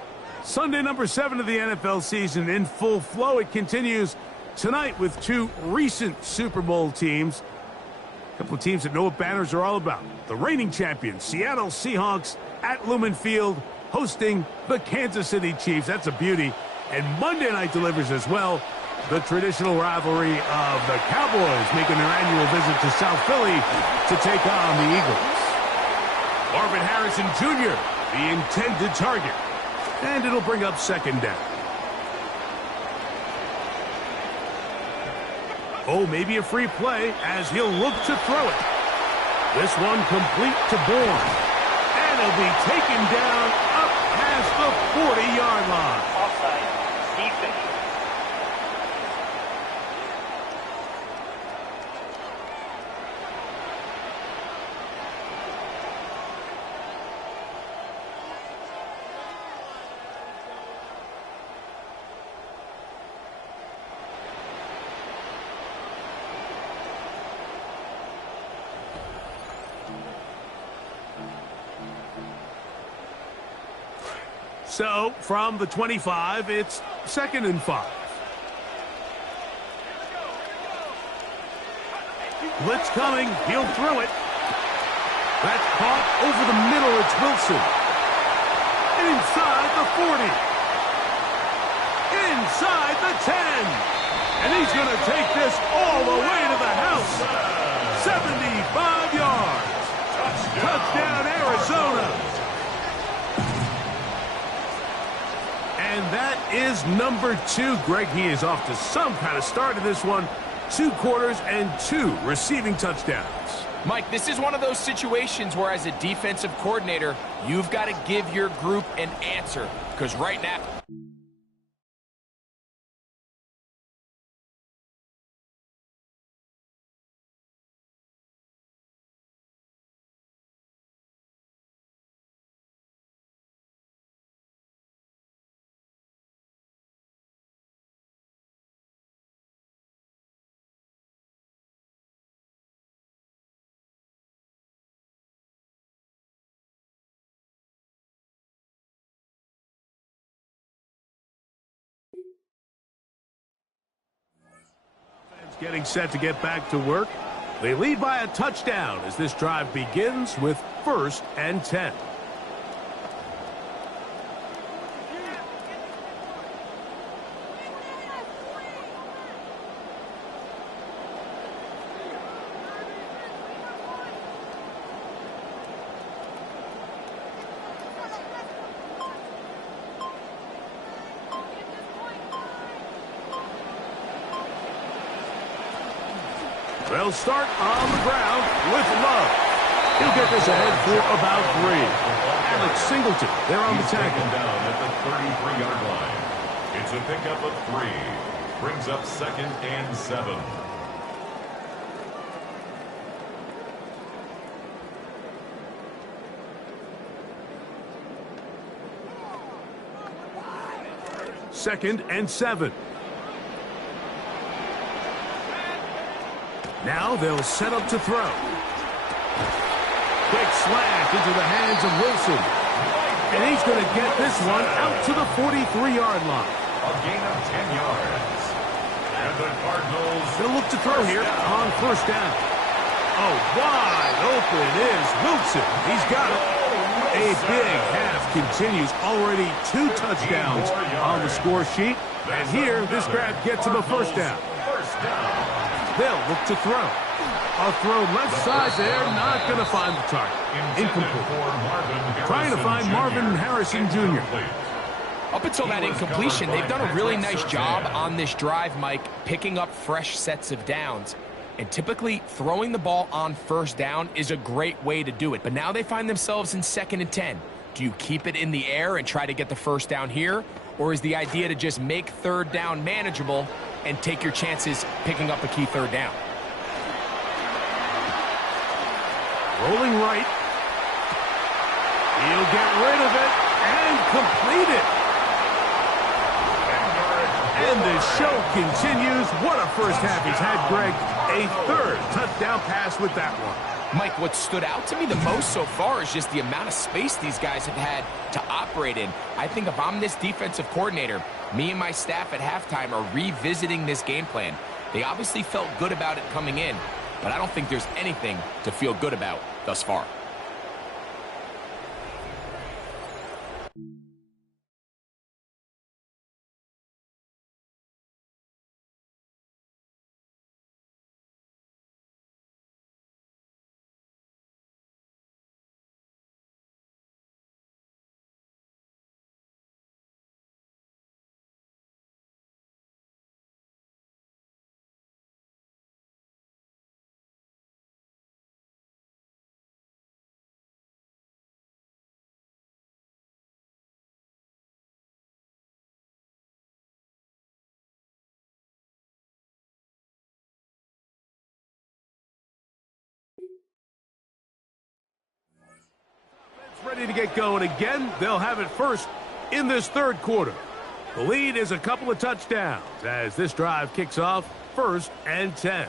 Sunday number 7 of the NFL season in full flow. It continues tonight with 2 recent Super Bowl teams. A couple of teams that know what banners are all about. The reigning champions, Seattle Seahawks at Lumen Field, hosting the Kansas City Chiefs. That's a beauty. And Monday night delivers as well. The traditional rivalry of the Cowboys making their annual visit to South Philly to take on the Eagles. Marvin Harrison Jr., the intended target. And it'll bring up 2nd down. Oh, maybe a free play as he'll look to throw it. This one complete to Bourne. And he'll be taken down up past the 40-yard line. Offside. Defense. So, from the 25, it's 2nd and 5. Blitz coming. He'll throw it. That's caught over the middle. It's Wilson. Inside the 40. Inside the 10. And he's going to take this all the way to the house. 75 yards. Touchdown, Arizona. And that is number 2. Greg, he is off to some kind of start in this one. 2 quarters and 2 receiving touchdowns. Mike, this is one of those situations where as a defensive coordinator, you've got to give your group an answer. Because right now... Getting set to get back to work. They lead by a touchdown as this drive begins with 1st and 10. They'll start on the ground with Love. He'll get this ahead for about 3. Alex Singleton, they're on the tackle. Down at the 33-yard line. It's a pickup of 3. Brings up 2nd and 7. Second and 7. Now they'll set up to throw. Quick slant into the hands of Wilson. And he's going to get this one out to the 43-yard line. A gain of 10 yards. And the Cardinals... They'll look to throw here on 1st down. Oh, wide open is Wilson. He's got it. A big half continues. Already 2 touchdowns on the score sheet. And here, this grab gets him a 1st down. They'll look to throw. A throw left side there, not going to find the target. Incomplete. Trying to find Marvin Harrison Jr. Up until that incompletion, they've done a really nice job on this drive, Mike, picking up fresh sets of downs. And typically, throwing the ball on 1st down is a great way to do it. But now they find themselves in 2nd and 10. Do you keep it in the air and try to get the 1st down here? Or is the idea to just make 3rd down manageable and take your chances picking up a key 3rd down? Rolling right. He'll get rid of it and complete it. And the show continues. What a first half he's had, Greg. A 3rd touchdown pass with that one. Mike, what stood out to me the most so far is just the amount of space these guys have had to operate in. I think if I'm this defensive coordinator, me and my staff at halftime are revisiting this game plan. They obviously felt good about it coming in, but I don't think there's anything to feel good about thus far. Ready to get going again. They'll have it first in this 3rd quarter. The lead is a couple of touchdowns as this drive kicks off 1st and 10.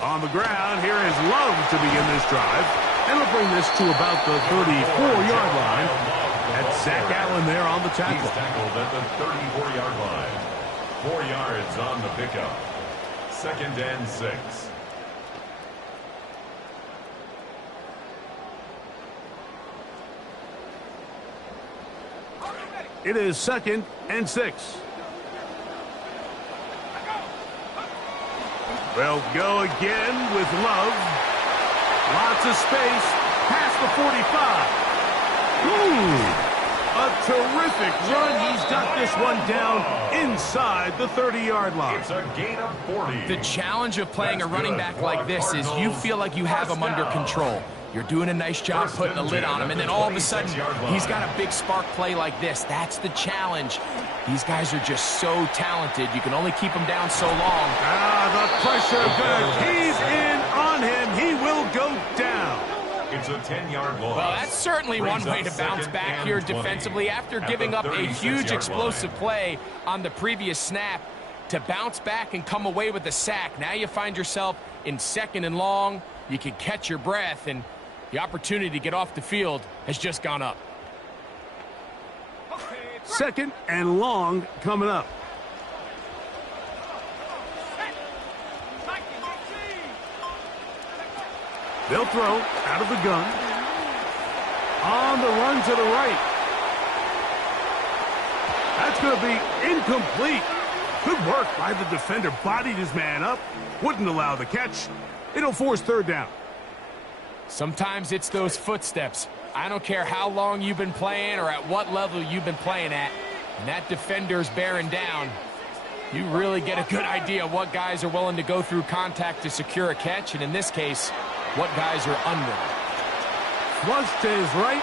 On the ground, here is Love to begin this drive. And we'll bring this to about the 34-yard line. That's Zach Allen there on the tackle. He's tackled at the 34-yard line. 4 yards on the pickup. 2nd and 6. It is 2nd and 6. They'll go again with Love. Lots of space. Past the 45. A terrific run. He's got this one down inside the 30-yard line. It's a gain of 40. The challenge of playing a running back like this is you feel like you have him under control. You're doing a nice job putting a lid on him, and then all of a sudden, he's got a big spark play like this. That's the challenge. These guys are just so talented. You can only keep them down so long. The pressure gonna cave in on him. He will go down. It's a 10-yard loss. Well, that's certainly one way to bounce back here 20 defensively after at giving the up a huge 36-yard explosive line. play on the previous snap. To bounce back and come away with a sack. Now you find yourself in 2nd and long. You can catch your breath, and the opportunity to get off the field has just gone up. 2nd and long coming up. They'll throw out of the gun. On the run to the right. That's going to be incomplete. Good work by the defender. Bodied his man up. Wouldn't allow the catch. It'll force 3rd down. Sometimes it's those footsteps. I don't care how long you've been playing or at what level you've been playing at. And that defender's bearing down. You really get a good idea of what guys are willing to go through contact to secure a catch. And in this case, what guys are unwilling. Flush to his right.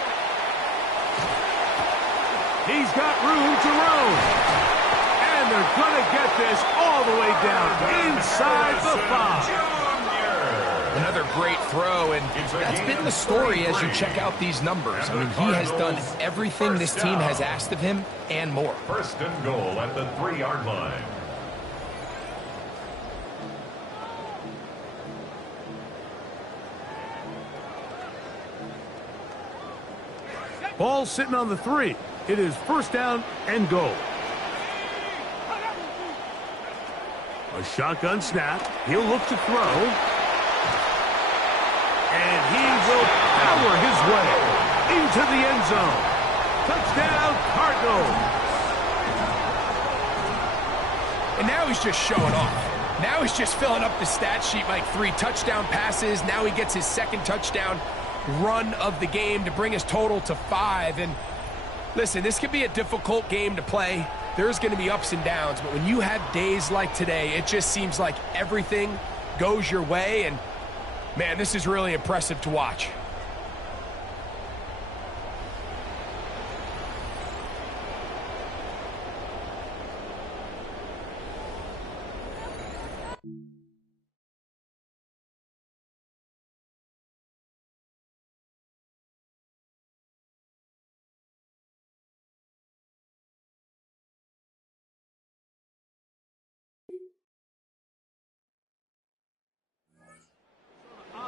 He's got room to roam. And they're going to get this all the way down inside the 5. Another great throw, and that's been the story as you check out these numbers. I mean, he has done everything this team has asked of him and more. 1st and goal at the 3-yard line. Ball sitting on the 3. It is 1st down and goal. A shotgun snap. He'll look to throw. And he will power his way into the end zone. Touchdown, Cardinals. And now he's just showing off. Now he's just filling up the stat sheet like 3 touchdown passes. Now he gets his 2nd touchdown run of the game to bring his total to 5. And listen, this could be a difficult game to play. There's going to be ups and downs, but when you have days like today, it just seems like everything goes your way, and man, this is really impressive to watch.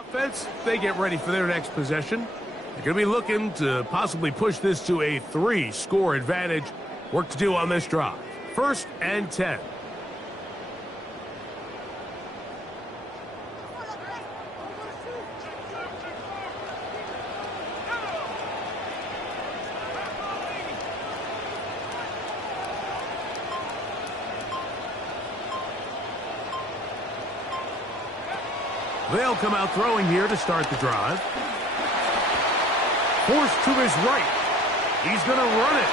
Offense, they get ready for their next possession. They're going to be looking to possibly push this to a 3-score advantage. Work to do on this drive. 1st and 10. They'll come out throwing here to start the drive. Forced to his right. He's going to run it.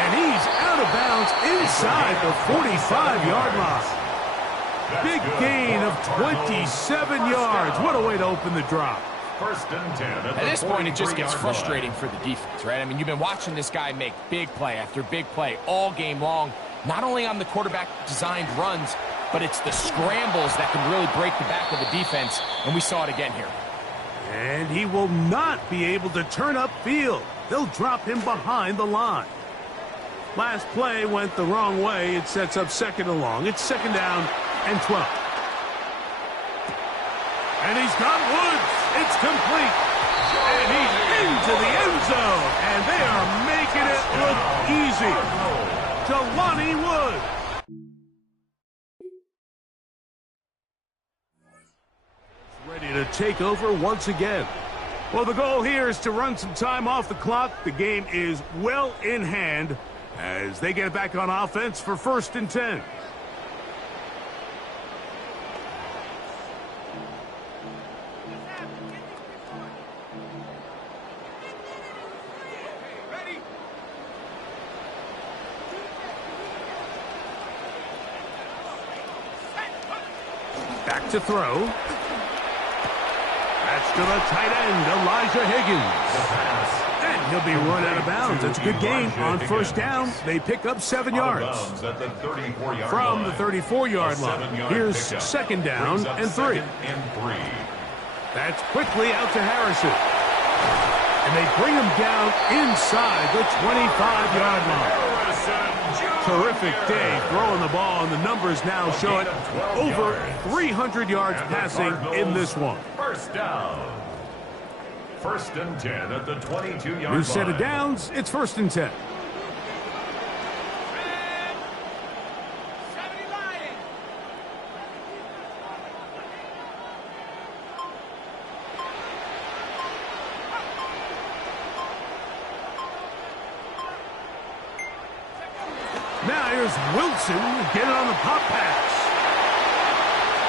And he's out of bounds inside the 45-yard line. Big gain of 27 yards. What a way to open the drive. 1st and 10. At this point, it just gets frustrating for the defense, right? I mean, you've been watching this guy make big play after big play all game long, not only on the quarterback-designed runs, but it's the scrambles that can really break the back of the defense, and we saw it again here. And he will not be able to turn upfield. They'll drop him behind the line. Last play went the wrong way. It sets up 2nd and long. It's 2nd down and 12. And he's got Woods. It's complete. And he's into the end zone. And they are making it look easy. Jelani Woods. Ready to take over once again. Well, the goal here is to run some time off the clock. The game is well in hand as they get back on offense for 1st and 10. Back to throw. That's to the tight end, Elijah Higgins. And he'll be run out of bounds. It's a good gain on 1st down. They pick up 7 yards. From the 34-yard line. Here's 2nd down and 3. That's quickly out to Harrison. And they bring him down inside the 25-yard line. Terrific day throwing the ball, and the numbers now show it over 300 yards passing in this one. First down. First and 10 at the 22-yard line. New set of downs. It's first and 10. Now here's Wilson getting on the pop pass.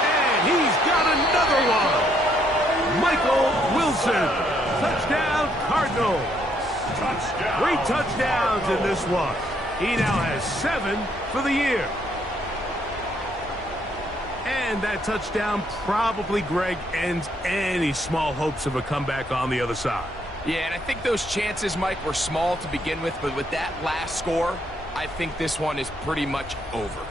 And he's got another one. Michael Wilson. Touchdown, Cardinals. Touchdown. 3 touchdowns in this one. He now has 7 for the year. And that touchdown probably, Greg, ends any small hopes of a comeback on the other side. Yeah, and I think those chances, Mike, were small to begin with, but with that last score, I think this one is pretty much over.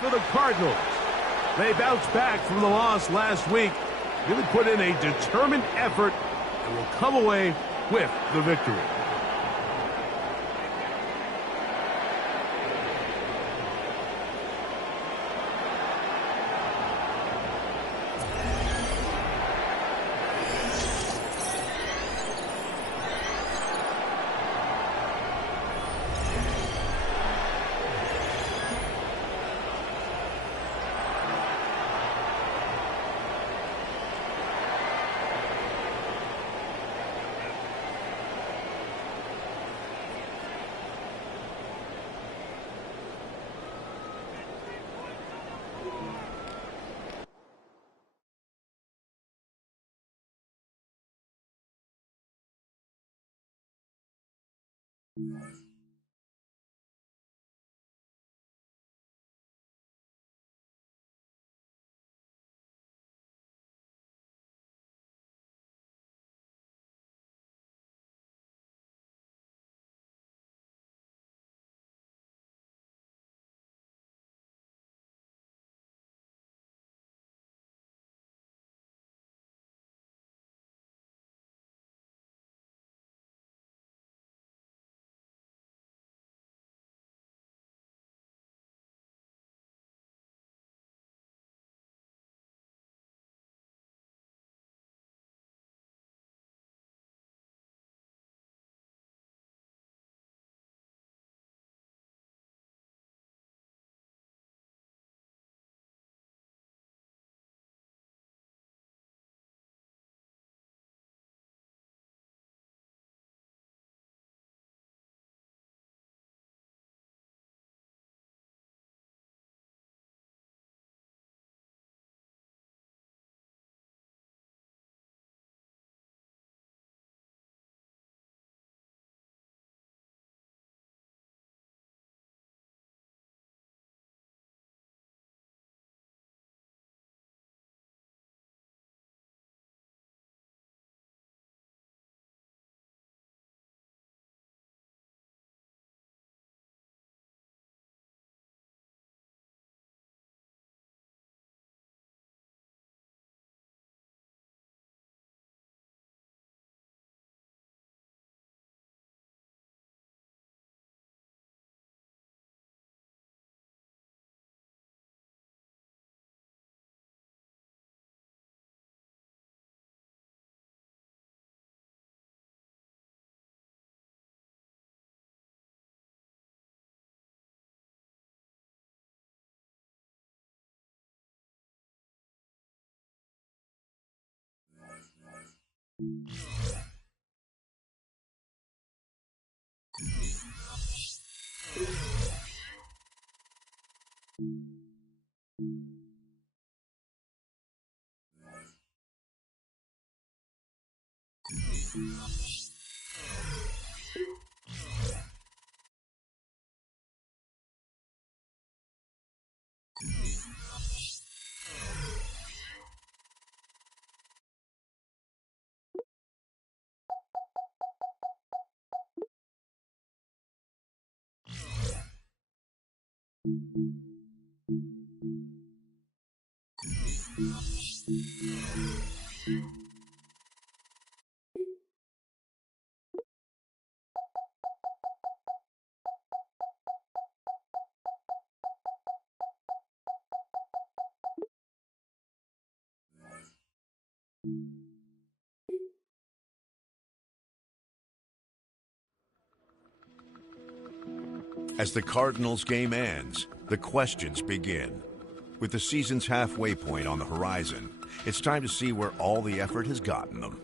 For the Cardinals, they bounced back from the loss last week, really put in a determined effort, and will come away with the victory. As the Cardinals game ends, the questions begin. With the season's halfway point on the horizon, it's time to see where all the effort has gotten them.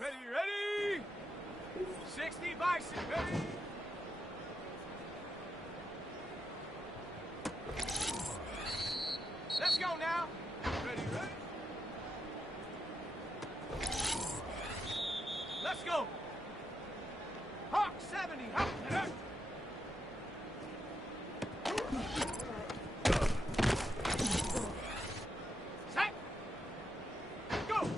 Ready? 60 Bison, ready? Let's go now. Ready? Let's go. Hawk 70, Hawk. Set. Go.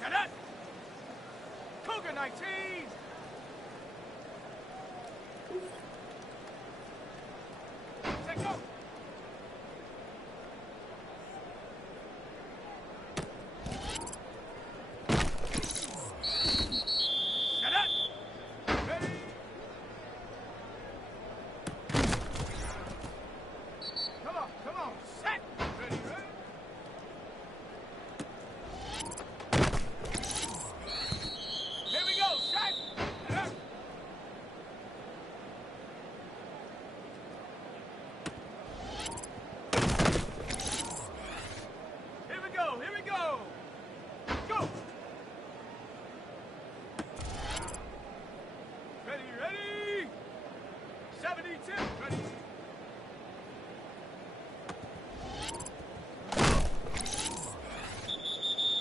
Set up! Cougar 19! Set go! Set up! Ready! Come on! Set! Ready? Here we go, set! Here we go! Go! Ready? 72, ready?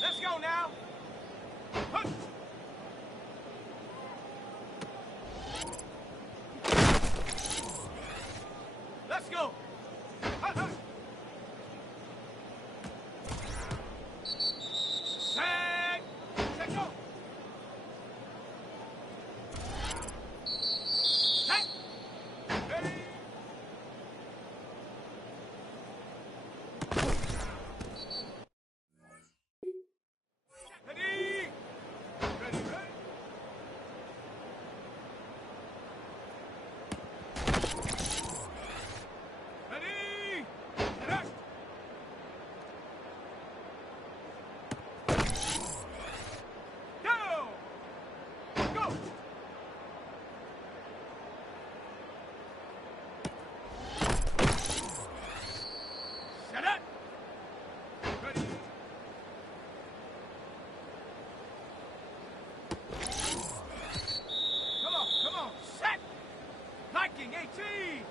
Let's go now! Hup. Let's go! Hup, hup. Set, go! Set! Ready? Ready? Ready? Ready? Ready? Go! Go! Set up! Ready? Come on! Set! Viking 18!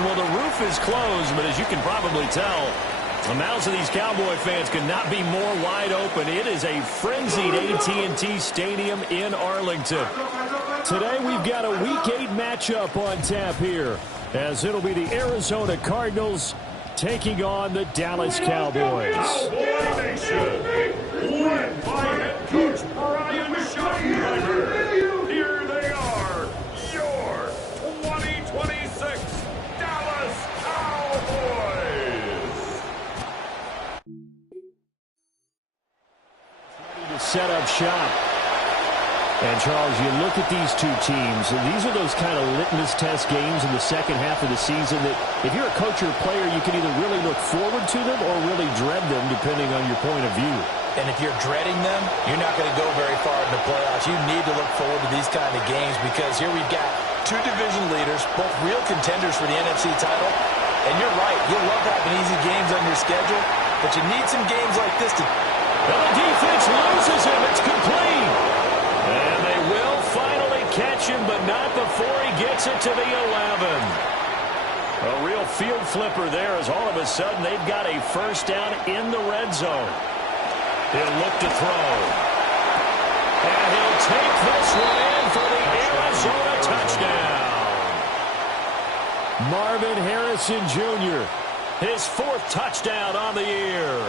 Well, the roof is closed, but as you can probably tell, the mouths of these Cowboy fans could not be more wide open. It is a frenzied AT&T Stadium in Arlington. Today we've got a Week 8 matchup on tap here, as it'll be the Arizona Cardinals taking on the Dallas Cowboys. Cowboy Nation, led by head coach Brian Schottenheimer. Here they are, your 2026 Dallas Cowboys. Ready to set up shop. And, Charles, you look at these two teams, and these are those kind of litmus test games in the second half of the season that if you're a coach or a player, you can either really look forward to them or really dread them, depending on your point of view. And if you're dreading them, you're not going to go very far in the playoffs. You need to look forward to these kind of games because here we've got two division leaders, both real contenders for the NFC title. And you're right, you'll love having easy games on your schedule, but you need some games like this to... And the defense loses him. It's complete. And they will finally catch him, but not before he gets it to the 11. A real field flipper there as all of a sudden they've got a first down in the red zone. He'll look to throw. And he'll take this one in for the Arizona touchdown. Marvin Harrison Jr., his fourth touchdown on the year.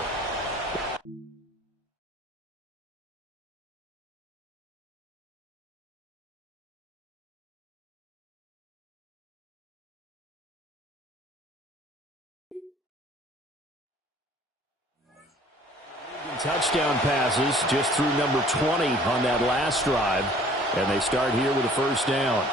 Touchdown passes just through number 20 on that last drive. And they start here with a first down.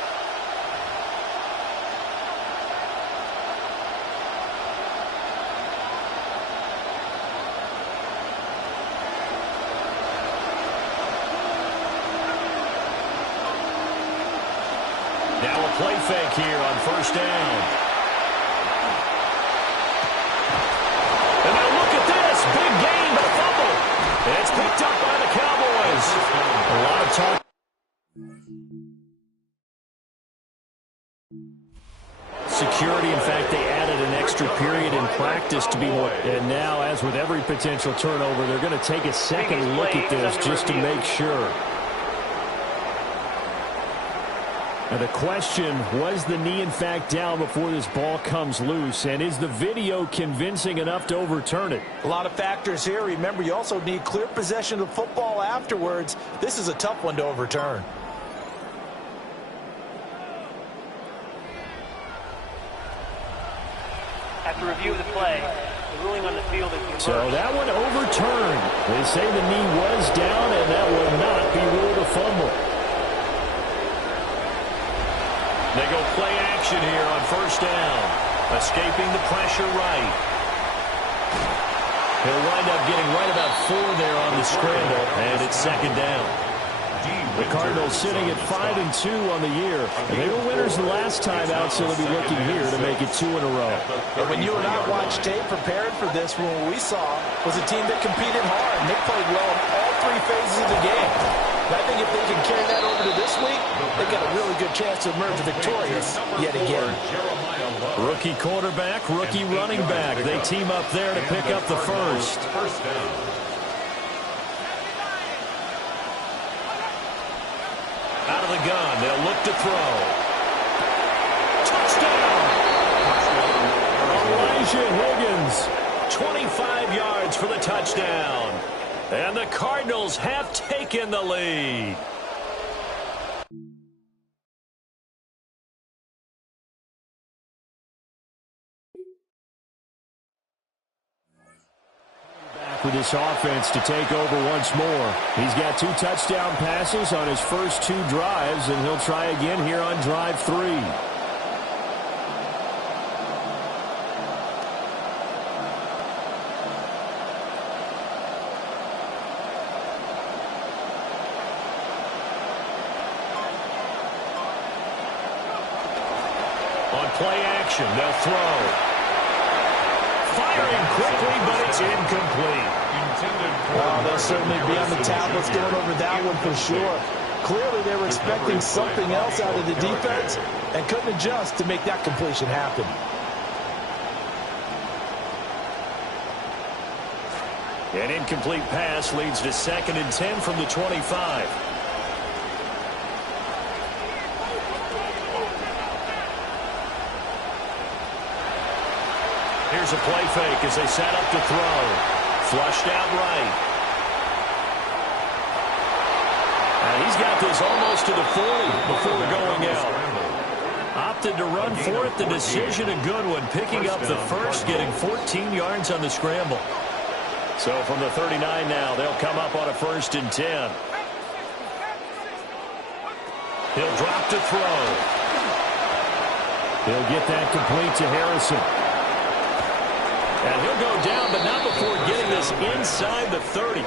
Now a play fake here on first down. And now look at this. Big gain, but a fumble. It's picked up by the Cowboys. A lot of talk. Security, in fact, they added an extra period in practice to be more. And now, as with every potential turnover, they're going to take a second look at this just to make sure. Now the question, was the knee in fact down before this ball comes loose? And is the video convincing enough to overturn it? A lot of factors here. Remember, you also need clear possession of the football afterwards. This is a tough one to overturn. After review of the play, the ruling on the field is reversed. So that one overturned. They say the knee was down, and that will not be ruled a fumble. They go play action here on first down. Escaping the pressure right. He'll wind up getting right about 4 there on the scramble, and it's second down. The Cardinals sitting at 5-2 on the year. They were winners the last time out, so they'll be looking here to make it 2 in a row. And when you and I watched tape preparing for this, what we saw was a team that competed hard. And they played well in all 3 phases of the game. And I think if they can carry that over to this week, they've got a really good chance to emerge victorious yet again. Rookie quarterback, rookie running back. They team up there to pick up the first. Out of the gun, they'll look to throw. Touchdown! Elijah Higgins, 25 yards for the touchdown. And the Cardinals have taken the lead. for this offense to take over once more. He's got 2 touchdown passes on his first 2 drives, and he'll try again here on drive 3. On play action, they'll throw. Firing quickly, but it's incomplete. Oh, they'll certainly be on the tablets going over that one for sure. Clearly, they were expecting something else out of the defense and couldn't adjust to make that completion happen. An incomplete pass leads to 2nd and 10 from the 25. Here's a play fake as they set up to throw. Flushed out right. And he's got this almost to the 40 before going out. Opted to run for it. The decision a good one. Picking up the first, getting 14 yards on the scramble. So from the 39 now, they'll come up on a 1st and 10. He'll drop to throw. He'll get that complete to Harrison. And he'll go down, but not before getting this inside the 30.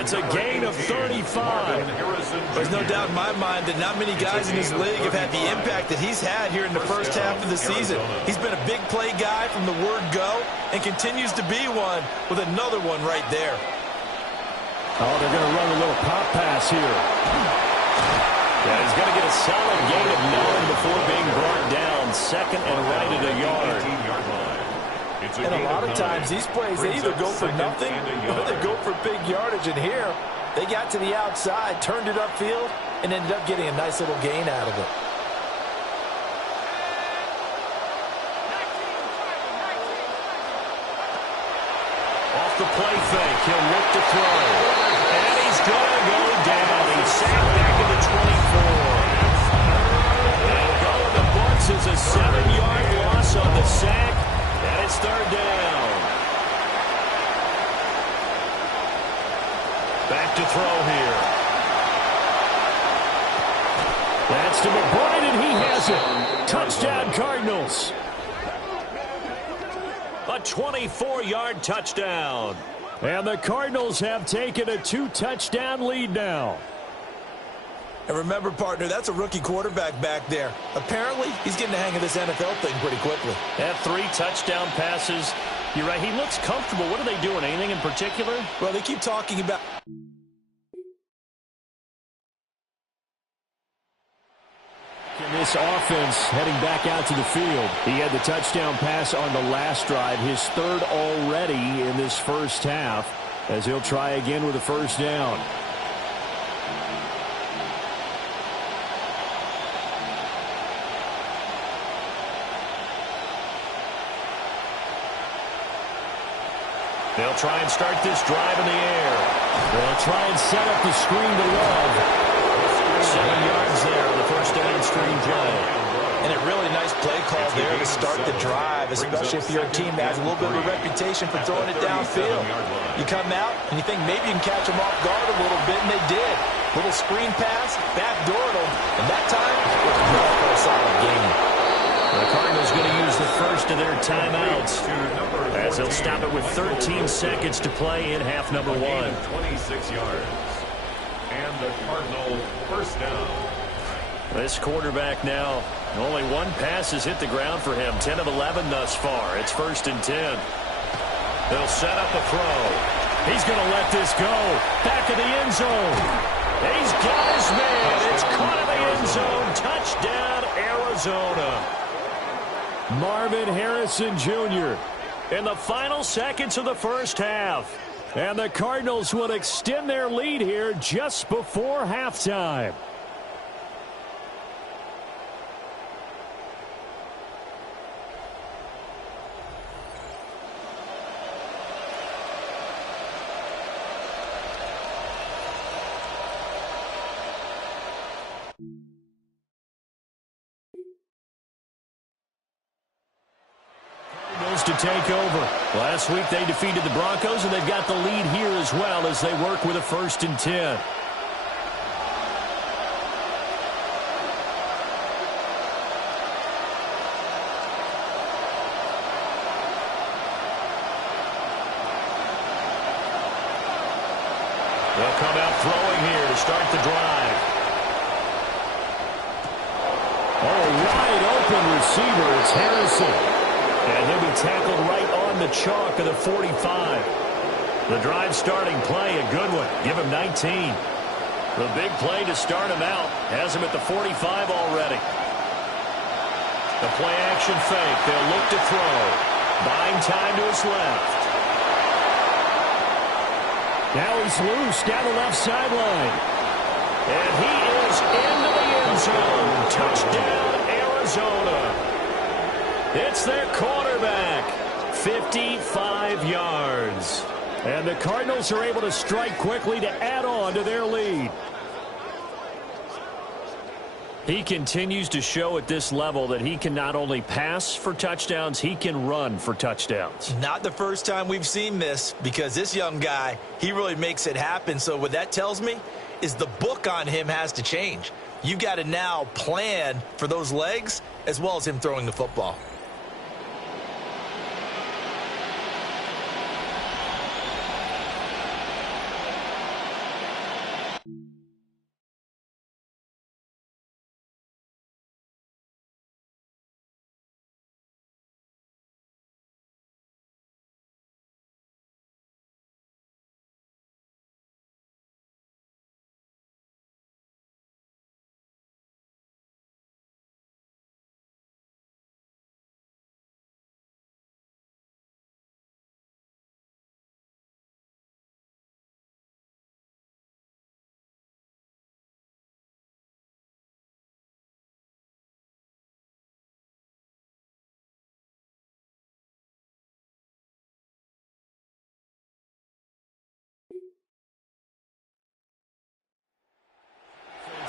It's a gain of 35. There's no doubt in my mind that not many guys in this league have had the impact that he's had here in the first half of the season. He's been a big play guy from the word go and continues to be one with another one right there. Oh, they're going to run a little pop pass here. Yeah, he's going to get a solid gain of 9 before being brought down. 2nd and right at a yard. And a lot of times these plays, they either go for nothing or they go for big yardage. And here, they got to the outside, turned it upfield, and ended up getting a nice little gain out of it. Off the play fake, he'll look to throw. And he's going to go down. He's sacked back at the 24. And going to books is a 7-yard loss on the sack. And it's 3rd down. Back to throw here. That's to McBride, and he has it. Touchdown, Cardinals. A 24-yard touchdown. And the Cardinals have taken a 2-touchdown lead now. And remember, partner, that's a rookie quarterback back there. Apparently, he's getting the hang of this NFL thing pretty quickly. Had 3 touchdown passes. You're right, he looks comfortable. What are they doing? Anything in particular? Well, they keep talking about... This offense heading back out to the field. He had the touchdown pass on the last drive, his 3rd already in this first half, as he'll try again with a 1st down. They'll try and start this drive in the air. They'll try and set up the screen to Love. 7 yards there on the 1st down screen play. And a really nice play call there to start the drive, especially if you're a team that has a little bit of a reputation for throwing it downfield. You come out and you think maybe you can catch them off guard a little bit, and they did. Little screen pass, backdoored them, and that time, it was enough for a solid gain. The Cardinals going to use the first of their timeouts as they'll stop it with 13 seconds to play in half number 1. 26 yards. And the Cardinal 1st down. This quarterback now, only 1 pass has hit the ground for him. 10 of 11 thus far. It's 1st and 10. They'll set up a throw. He's going to let this go. Back of the end zone. He's got his man. It's caught in the end zone. Touchdown, Arizona. Marvin Harrison Jr. in the final seconds of the first half. And the Cardinals will extend their lead here just before halftime. Browns to take over. Last week they defeated the Broncos, and they've got the lead here as well as they work with a 1st and 10. They'll come out throwing here to start the drive. Oh, wide open receiver. It's Harrison. And he'll be tackled right on the chalk of the 45. The drive starting play, a good one. Give him 19. The big play to start him out. Has him at the 45 already. The play action fake. They'll look to throw. Buying time to his left. Now he's loose down the left sideline. And he is into the end zone. Touchdown, Arizona. It's their quarterback. 55 yards. And the Cardinals are able to strike quickly to add on to their lead. He continues to show at this level that he can not only pass for touchdowns, he can run for touchdowns. Not the first time we've seen this, because this young guy, he really makes it happen. So what that tells me is the book on him has to change. You got to now plan for those legs as well as him throwing the football.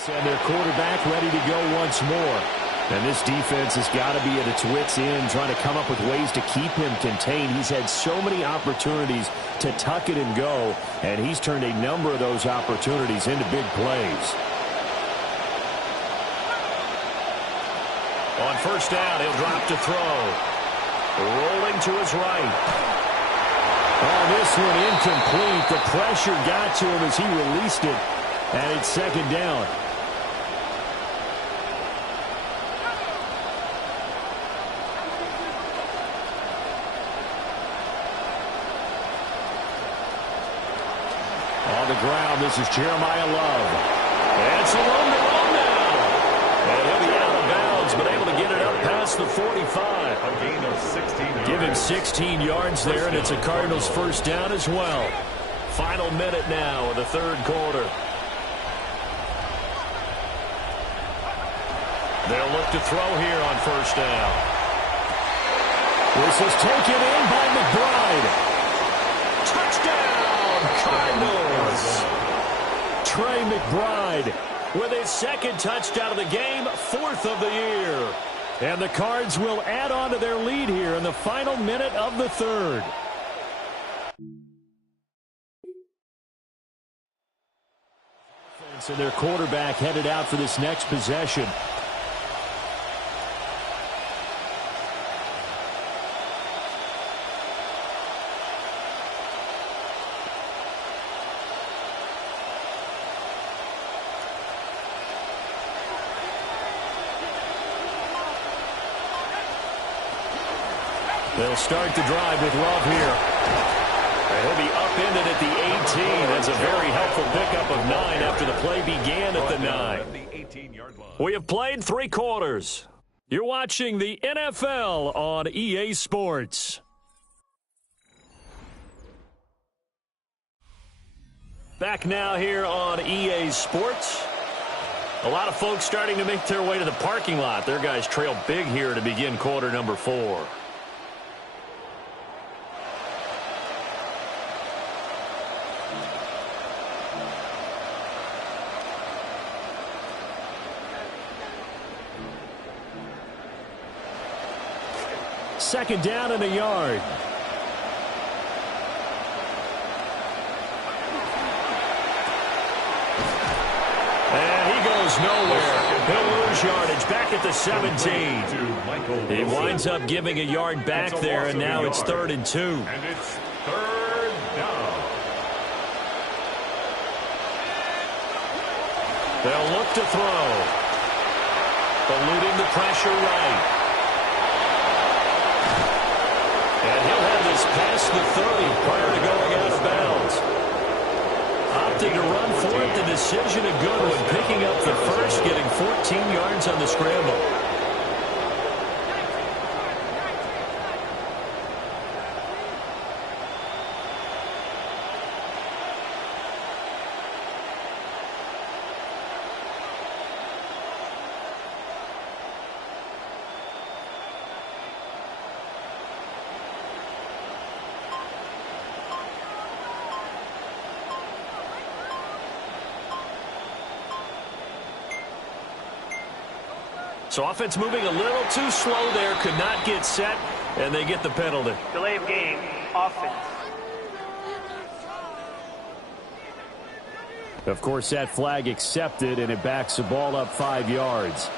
And their quarterback ready to go once more. And this defense has got to be at its wits' end, trying to come up with ways to keep him contained. He's had so many opportunities to tuck it and go, and he's turned a number of those opportunities into big plays. On first down, he'll drop to throw. Rolling to his right. Oh, this one incomplete. The pressure got to him as he released it, and it's 2nd down. On the ground, this is Jeremiah Love. It's along the run now. And he'll be out of bounds, but able to get it up past the 45. A gain of 16 yards. Give him 16 yards there, and it's a Cardinals 1st down as well. Final minute now of the 3rd quarter. They'll look to throw here on 1st down. This is taken in by McBride. Touchdown, Cardinals! Trey McBride with his 2nd touchdown of the game, 4th of the year. And the Cards will add on to their lead here in the final minute of the 3rd. And their quarterback headed out for this next possession. They'll start the drive with Love here. And he'll be upended at the 18. That's a very helpful pickup of 9 after the play began at the 9. We have played 3 quarters. You're watching the NFL on EA Sports. Back now here on EA Sports. A lot of folks starting to make their way to the parking lot. Their guys trail big here to begin quarter number 4. Second down and a yard. And he goes nowhere. He'll lose yardage back at the 17. He winds up giving a yard back there, and now it's 3rd and 2. And it's 3rd down. They'll look to throw. Eluding the pressure right. And he'll have this past the 30 prior to going out of bounds. Opted to run for it. The decision a good one. Picking up the first, getting 14 yards on the scramble. So offense moving a little too slow there. Could not get set, and they get the penalty. Delay of game, offense. Of course, that flag accepted, and it backs the ball up 5 yards.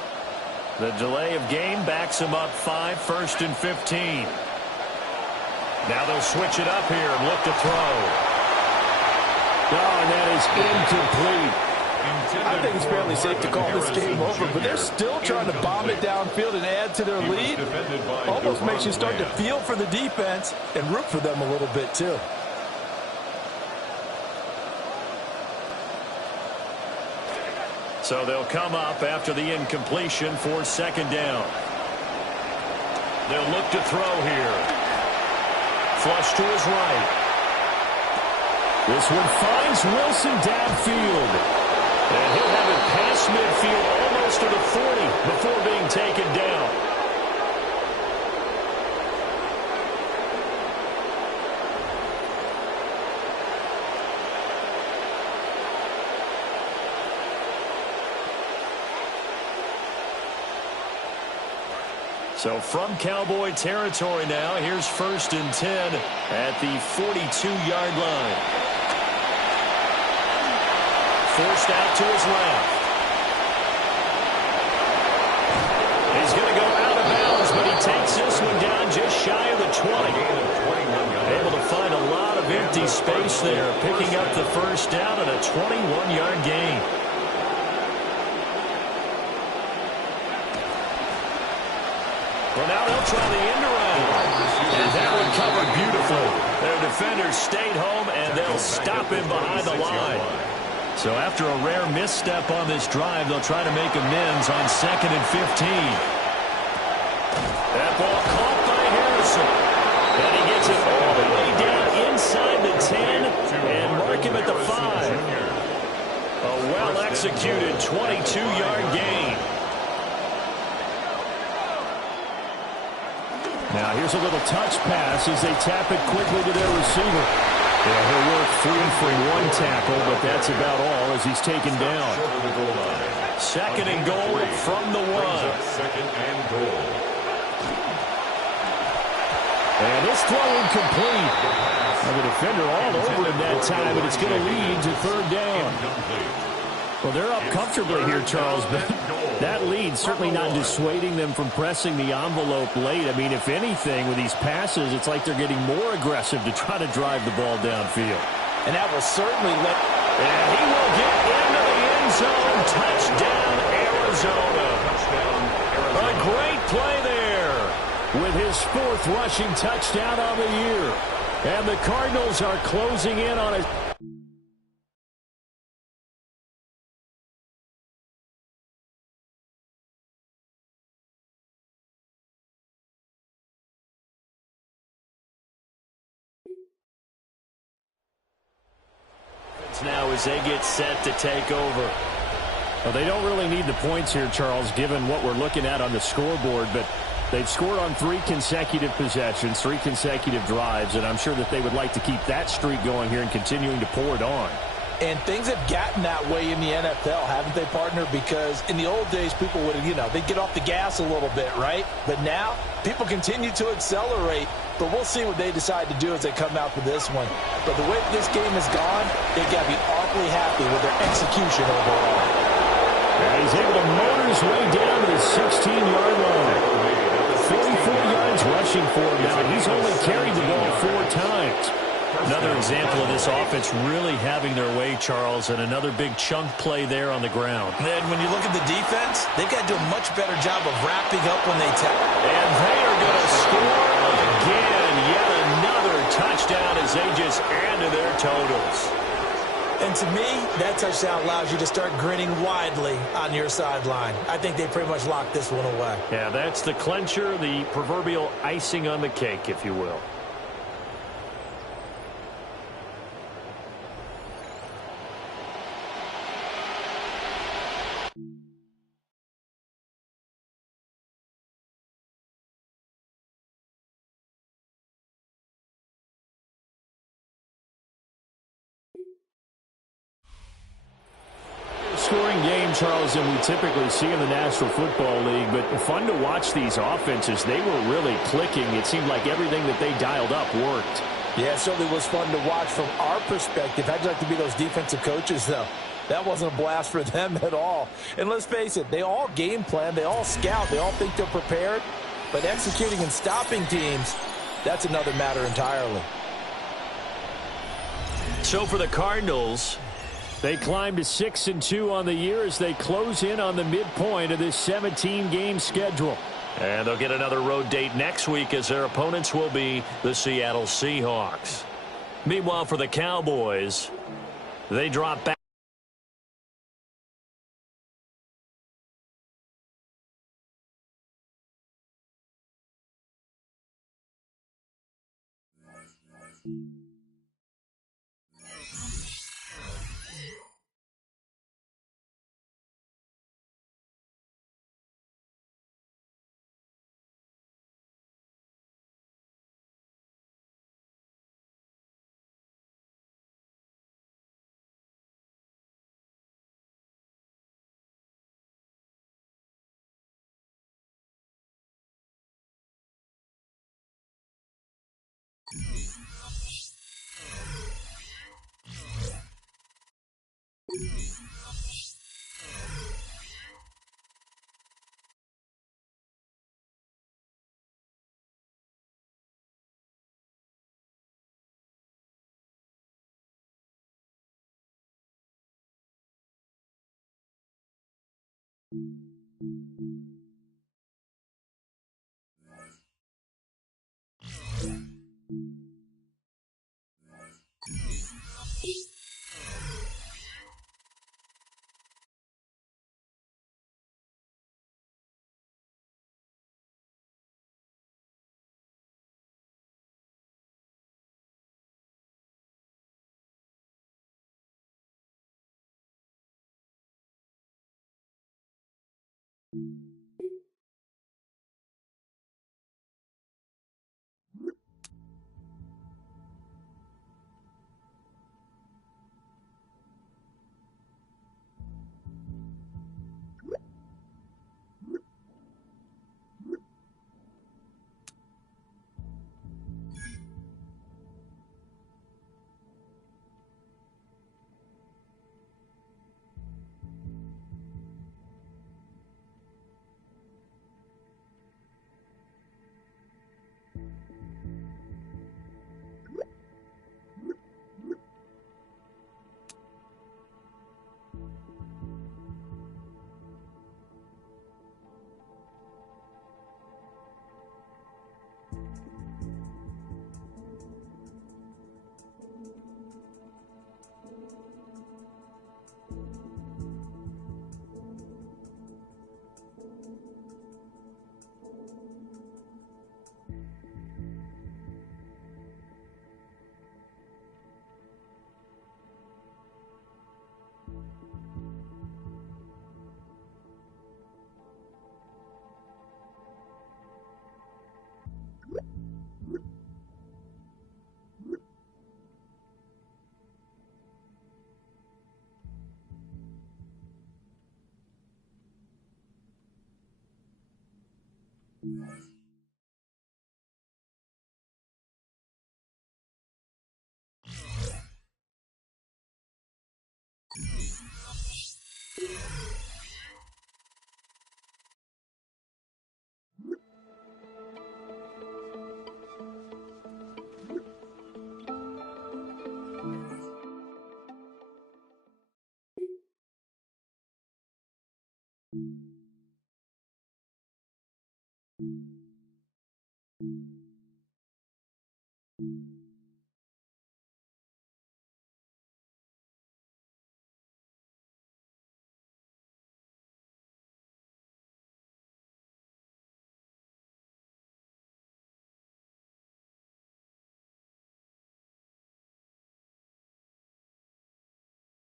The delay of game backs them up 5, 1st and 15. Now they'll switch it up here and look to throw. Oh, and that is incomplete. I think it's fairly safe to call this game over, but they're still trying to bomb it downfield and add to their lead. Almost makes you start to feel for the defense and root for them a little bit, too. So they'll come up after the incompletion for 2nd down. They'll look to throw here. Flush to his right. This one finds Wilson downfield. And he'll have it past midfield almost to the 40 before being taken down. So from Cowboy territory now, here's 1st and 10 at the 42-yard line. Forced out to his left. He's going to go out of bounds, but he takes this one down just shy of the 20. Able to find a lot of empty space there, picking up the 1st down and a 21-yard gain. Well, now they'll try the end around. And that one covered beautifully. Their defenders stayed home, and they'll stop him behind the line. So after a rare misstep on this drive, they'll try to make amends on 2nd and 15. That ball caught by Harrison. And he gets it all the way down inside the 10 and mark him at the 5. A well-executed 22-yard gain. Now here's a little touch pass as they tap it quickly to their receiver. Yeah, he'll work free from one tackle, but that's about all as he's taken down. 2nd and goal from the 1. 2nd and goal. And this throw incomplete. Now the defender all over him that time, but it's going to lead to 3rd down. Well, they're up comfortably here, Charles, but that lead certainly not dissuading them from pressing the envelope late. I mean, if anything, with these passes, it's like they're getting more aggressive to try to drive the ball downfield. And that will certainly let... And he will get into the end zone. Touchdown, Arizona. A great play there. With his 4th rushing touchdown on the year. And the Cardinals are closing in on a... Now as they get set to take over. Well, they don't really need the points here, Charles, given what we're looking at on the scoreboard, but they've scored on 3 consecutive possessions, 3 consecutive drives, and I'm sure that they would like to keep that streak going here and continuing to pour it on. And things have gotten that way in the NFL, haven't they, partner? Because in the old days, people would, they'd get off the gas a little bit, right? But now, people continue to accelerate. But we'll see what they decide to do as they come out for this one. But the way that this game has gone, they've got to be awfully happy with their execution overall. And he's able to motor his way down to the 16-yard line. 44 yards rushing for him now. He's only carried the ball 4 times. Another example of this offense really having their way, Charles, and another big chunk play there on the ground. And when you look at the defense, they've got to do a much better job of wrapping up when they tackle. And they are going to score again. Yet another touchdown as they just add to their totals. And to me, that touchdown allows you to start grinning widely on your sideline. I think they pretty much locked this one away. Yeah, that's the clincher, the proverbial icing on the cake, if you will. Scoring game, Charles, than we typically see in the National Football League, but fun to watch these offenses. They were really clicking. It seemed like everything that they dialed up worked. Yeah, it certainly was fun to watch from our perspective. How'd you like to be those defensive coaches, though? That wasn't a blast for them at all. And let's face it, they all game plan, they all scout, they all think they're prepared, but executing and stopping teams, that's another matter entirely. So for the Cardinals, they climb to 6-2 on the year as they close in on the midpoint of this 17-game schedule. And they'll get another road date next week as their opponents will be the Seattle Seahawks. Meanwhile, for the Cowboys, they drop back. you